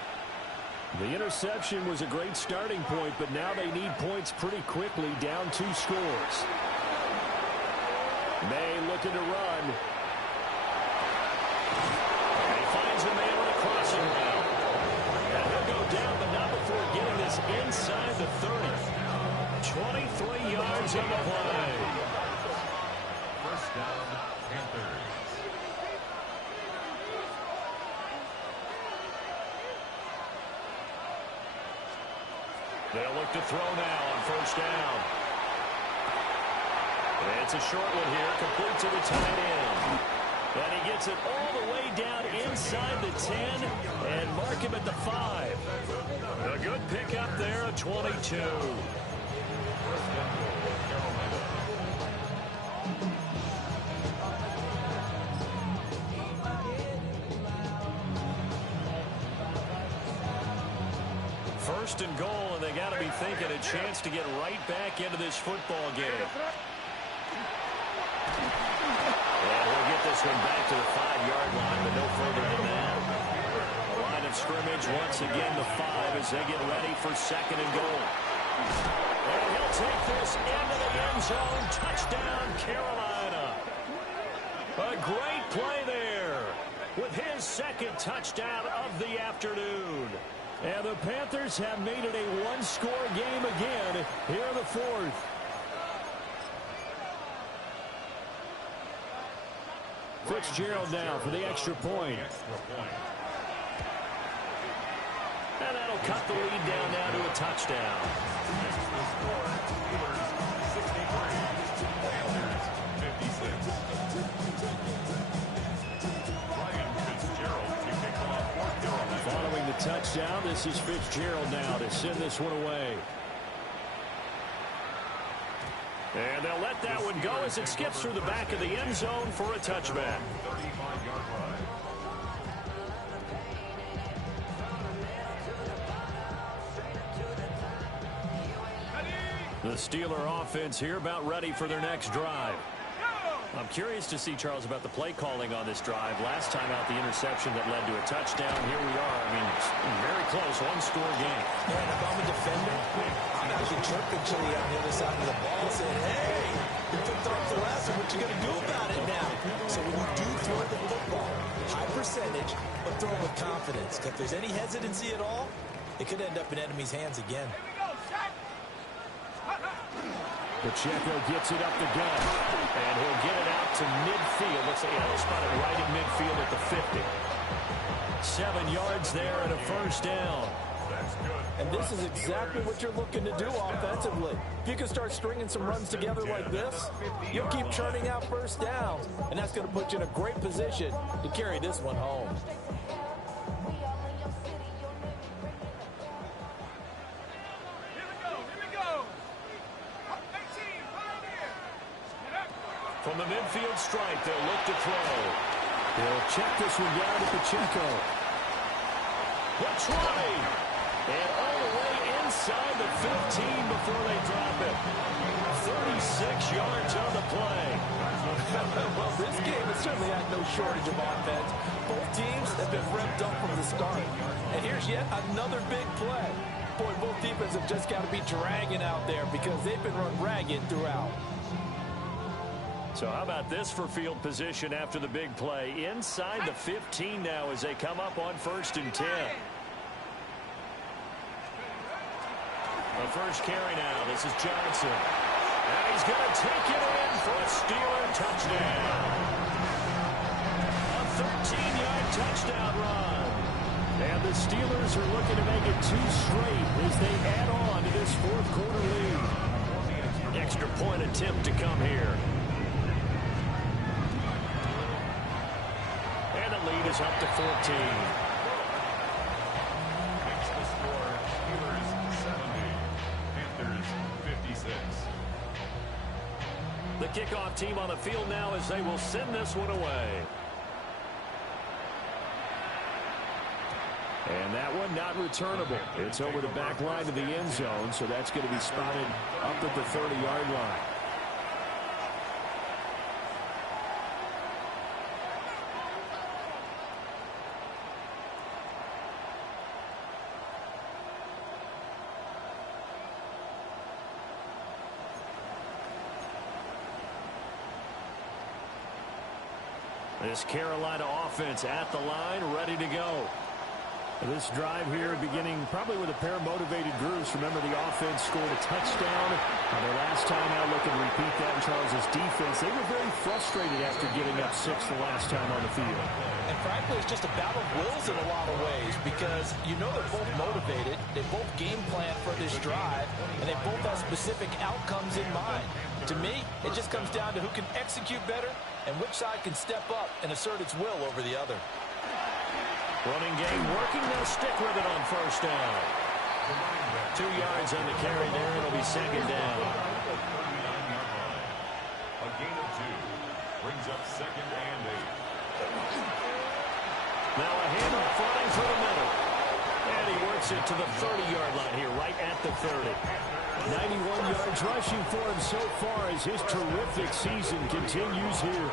The interception was a great starting point, but now they need points pretty quickly, down 2 scores. May looking to run. And he finds a man on a crossing route. And he'll go down, but not before getting this inside the 30. 23 yards on the play. First down, Panthers. They'll look to throw now on first down. It's a short one here, complete to the tight end. And he gets it all the way down inside the 10 and mark him at the 5. A good pickup there, a 22. First and goal, and they got to be thinking a chance to get right back into this football game. And we'll get this one back to the 5-yard line, but no further than that. Line of scrimmage once again the 5 as they get ready for second and goal. And he'll take this into the end zone. Touchdown, Carolina. A great play there with his second touchdown of the afternoon. And the Panthers have made it a one-score game again here in the 4th. Fitzgerald now for the extra point. And that'll cut the lead down now to a touchdown. Following the touchdown, this is Fitzgerald now to send this one away. And they'll let that one go as it skips through the back of the end zone for a touchback. 35-yard run. The Steeler offense here about ready for their next drive. I'm curious to see, Charles, about the play calling on this drive. Last time out, the interception that led to a touchdown. Here we are. I mean, very close, one-score game. And if I'm a defender, I'm actually chirping Chili on the other side of the ball saying, hey, you picked off the last one. What you going to do about it now? So when you do throw the football, high percentage, but throw it with confidence. If there's any hesitancy at all, it could end up in enemy's hands again. Pacheco gets it up the gut, and he'll get it out to midfield. Looks like he'll spot it right in midfield at the 50. 7 yards there and a first down. And this is exactly what you're looking to do offensively. If you can start stringing some runs together like this, you'll keep churning out first downs, and that's going to put you in a great position to carry this one home. From the midfield stripe, they'll look to throw. They'll check this one down to Pacheco. The 20. And all the way inside the 15 before they drop it. 36 yards on the play. Well, this game has certainly had no shortage of offense. Both teams have been revved up from the start. And here's yet another big play. Boy, both defenses have just got to be dragging out there because they've been run ragged throughout. So how about this for field position after the big play? Inside the 15 now as they come up on 1st and 10. The first carry now. This is Johnson. And he's going to take it in for a Steeler touchdown. A 13-yard touchdown run. And the Steelers are looking to make it 2 straight as they add on to this fourth quarter lead. Extra point attempt to come here. And the lead is up to 14. Makes the score Steelers 70, Panthers 56. The kickoff team on the field now as they will send this one away. And that one not returnable. It's over the back line of the end zone, so that's going to be spotted up at the 30-yard line. This Carolina offense at the line, ready to go. This drive here beginning probably with a pair of motivated groups. Remember, the offense scored a touchdown on their last time out. Looking to repeat that in Charles' defense. They were very frustrated after giving up 6 the last time on the field. And frankly, it's just a battle of wills in a lot of ways because you know they're both motivated. They both game plan for this drive, and they both have specific outcomes in mind. To me, it just comes down to who can execute better and which side can step up and assert its will over the other. Running game working. They'll stick with it on first down. 2 yards on the carry there. It'll be second down. A gain of 2 brings up second and 8. Now a handoff flying for the middle. And he works it to the 30-yard line here, right at the 30. 91 yards rushing for him so far as his terrific season continues here.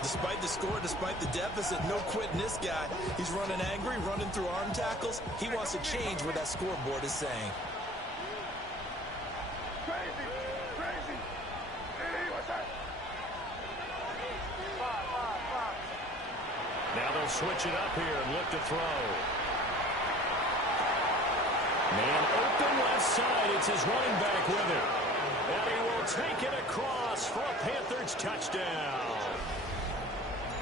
Despite the score, despite the deficit, no quitting this guy. He's running angry, running through arm tackles. He wants to change what that scoreboard is saying. Crazy! Crazy! Hey, what's that? Now they'll switch it up here and look to throw. Man open left side. It's his running back with it. And he will take it across for a Panthers touchdown.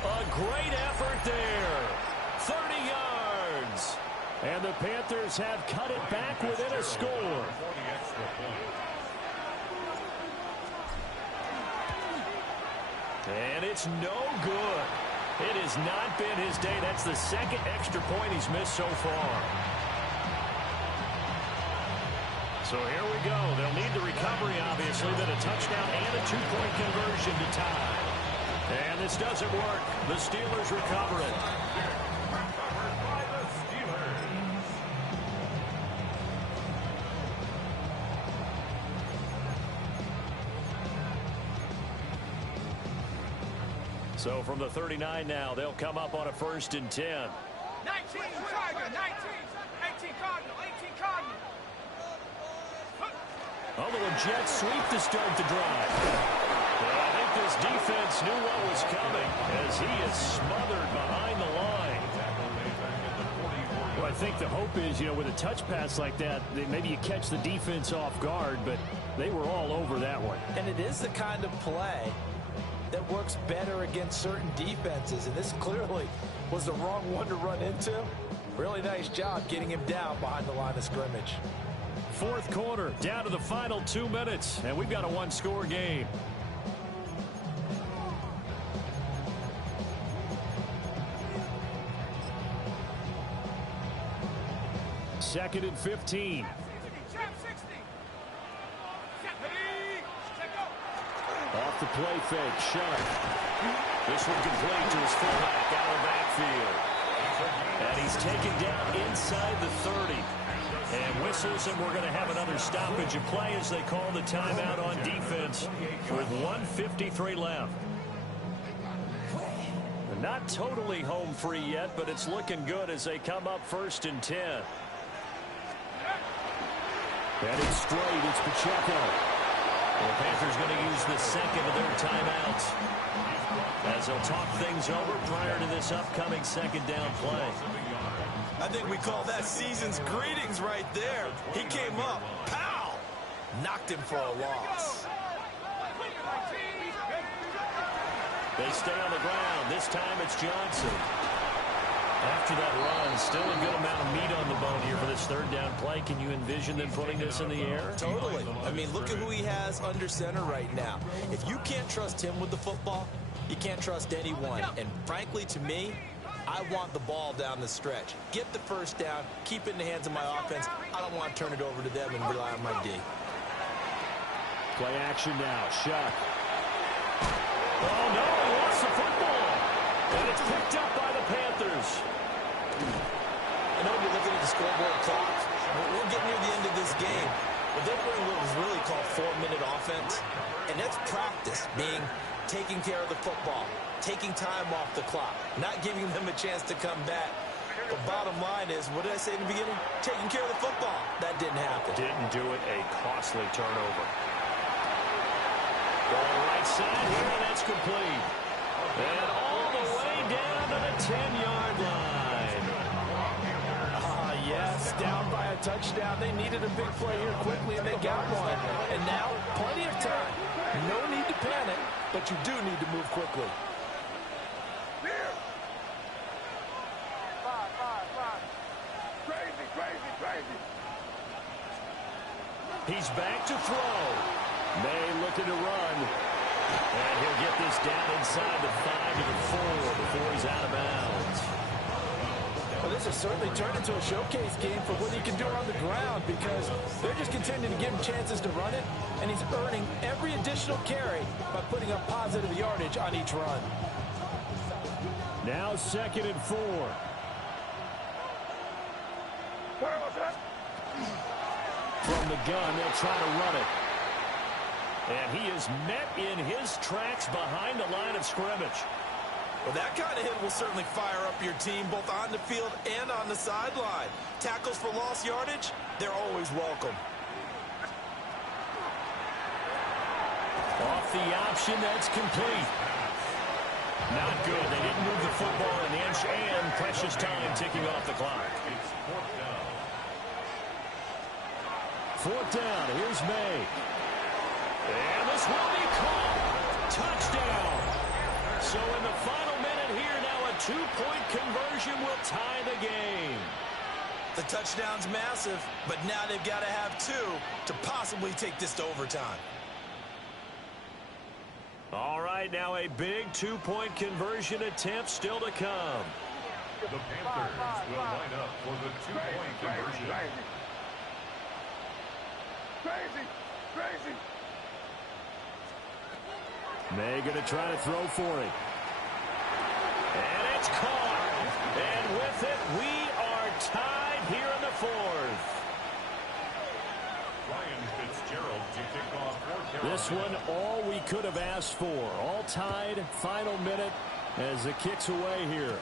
A great effort there. 30 yards. And the Panthers have cut it back within a score. And it's no good. It has not been his day. That's the second extra point he's missed so far. So here we go. They'll need the recovery, obviously, then a touchdown and a 2-point conversion to tie. And this doesn't work. The Steelers recover it. Recovered by the Steelers. So from the 39 now, they'll come up on a 1st and 10. 19 Tiger, 19, 18 Cardinal, 18 Cardinal. A little jet sweep to start the drive. Well, I think this defense knew what was coming as he is smothered behind the line. Well, I think the hope is, with a touch pass like that, maybe you catch the defense off guard, but they were all over that one. And it is the kind of play that works better against certain defenses, and this clearly was the wrong one to run into. Really nice job getting him down behind the line of scrimmage. 4th quarter, down to the final 2 minutes, and we've got a 1-score game. Second and 15. Off the play fake, Sharp. This one complete to his fullback out of the backfield. And he's taken down inside the 30. And whistles, and we're going to have another stoppage of play as they call the timeout on defense with 1:53 left. They're not totally home free yet, but it's looking good as they come up 1st and 10. Heading straight, it's Pacheco. The Panthers going to use the second of their timeouts as they'll talk things over prior to this upcoming 2nd down play. I think we call that season's greetings right there. He came up, pow! Knocked him for a loss. They stay on the ground. This time it's Johnson. After that run, still a good amount of meat on the bone here for this third down play. Can you envision them putting this in the air? Totally. I mean, look at who he has under center right now. If you can't trust him with the football, you can't trust anyone. And frankly, to me, I want the ball down the stretch. Get the first down, keep it in the hands of my offense. I don't want to turn it over to them and rely on my D. Play action now. Shuck. Oh, no, he lost the football. And it's picked up by the Panthers. I know you're looking at the scoreboard clock. We're getting near the end of this game. But they're doing what was really called 4-minute offense. And that's practice, being taking care of the football, taking time off the clock, not giving them a chance to come back. The bottom line is, what did I say in the beginning? Taking care of the football. That didn't happen. Didn't do it. A costly turnover. Going right side here, and that's complete. And all the way down to the 10-yard line. Yes, down by a touchdown. They needed a big play here quickly, and they got one. And now, plenty of time. No need to panic, but you do need to move quickly. Crazy. He's back to throw. May looking to run. And he'll get this down inside the 5 to the 4 before he's out of bounds. Well, this has certainly turned into a showcase game for what he can do on the ground, because they're just continuing to give him chances to run it, and he's earning every additional carry by putting up positive yardage on each run. Now 2nd and 4. From the gun, they'll try to run it. And he is met in his tracks behind the line of scrimmage. Well, that kind of hit will certainly fire up your team, both on the field and on the sideline. Tackles for lost yardage, they're always welcome. Off the option, that's complete. Not good. They didn't move the football an inch, and precious time ticking off the clock. Fourth down. Here's May. And this will be caught. Touchdown. So in the final minute here, now a 2-point conversion will tie the game. The touchdown's massive, but now they've got to have 2 to possibly take this to overtime. All right, now a big 2-point conversion attempt still to come. The Panthers will line up for the 2-point conversion. Crazy. May going to try to throw for it. And it's caught. And with it, we are tied here in the 4th. Ryan Fitzgerald to kick off for Carolina. This one, all we could have asked for. All tied, final minute as it kicks away here.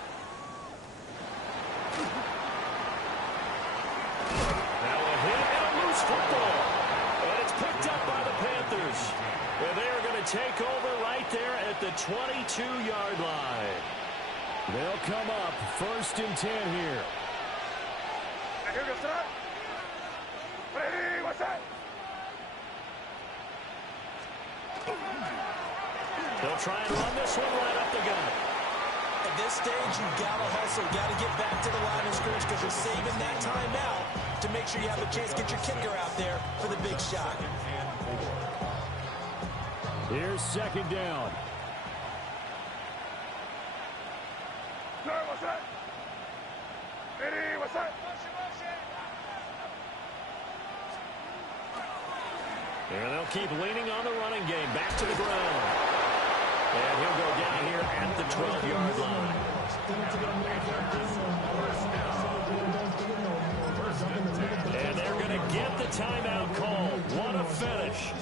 Now a hit and a loose football. And it's picked up by the Panthers. And they are going to take over right there at the 22-yard line. They'll come up 1st and 10 here. What's that? They'll try and run this one right up the gut. At this stage, you've got to hustle, got to get back to the line of scrimmage, because you're saving that timeout to make sure you have a chance to get your kicker out there for the big shot. Here's 2nd down. What's that? Eddie, what's that? And they'll keep leaning on the running game. Back to the ground. And he'll go down here at the 12-yard line. And they're going to get the timeout called. What a finish.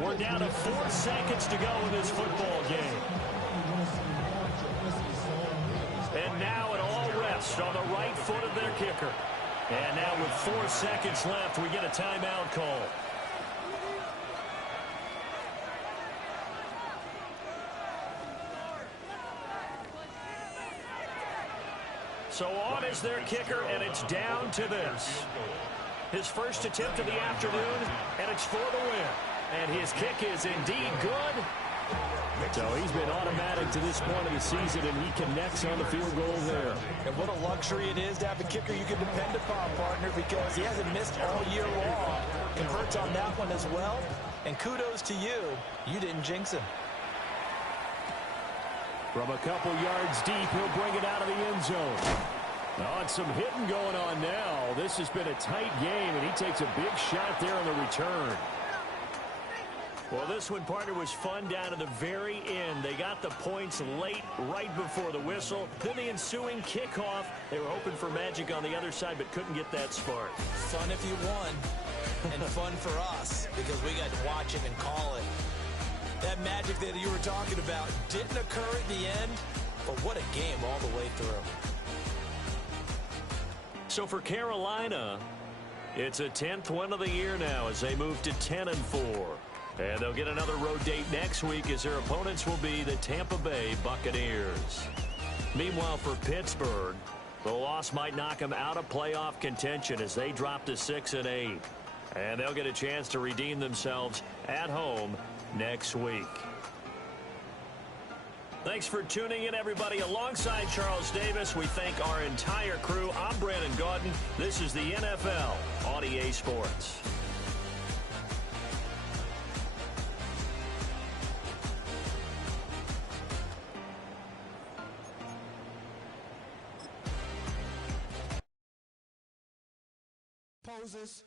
We're down to 4 seconds to go in this football game. And now it all rests on the right foot of their kicker. And now with 4 seconds left, we get a timeout call. So on is their kicker, and it's down to this. His first attempt of the afternoon, and it's for the win. And his kick is indeed good. So he's been automatic to this point of the season, and he connects on the field goal there. And what a luxury it is to have a kicker you can depend upon, partner, because he hasn't missed all year long. Converts on that one as well. And kudos to you. You didn't jinx him. From a couple yards deep, he'll bring it out of the end zone. Oh, and some hitting going on now. This has been a tight game, and he takes a big shot there on the return. Well, this one, partner, was fun down to the very end. They got the points late, right before the whistle. Then the ensuing kickoff. They were hoping for magic on the other side, but couldn't get that spark. Fun if you won, and fun for us, because we got to watch it and call it. That magic that you were talking about didn't occur at the end, but what a game all the way through. So for Carolina, it's a 10th win of the year now as they move to 10-4. And they'll get another road date next week as their opponents will be the Tampa Bay Buccaneers. Meanwhile, for Pittsburgh, the loss might knock them out of playoff contention as they drop to 6-8. And they'll get a chance to redeem themselves at home next week. Thanks for tuning in, everybody. Alongside Charles Davis, we thank our entire crew. I'm Brandon Gaudin. This is the NFL on EA Sports. Poses.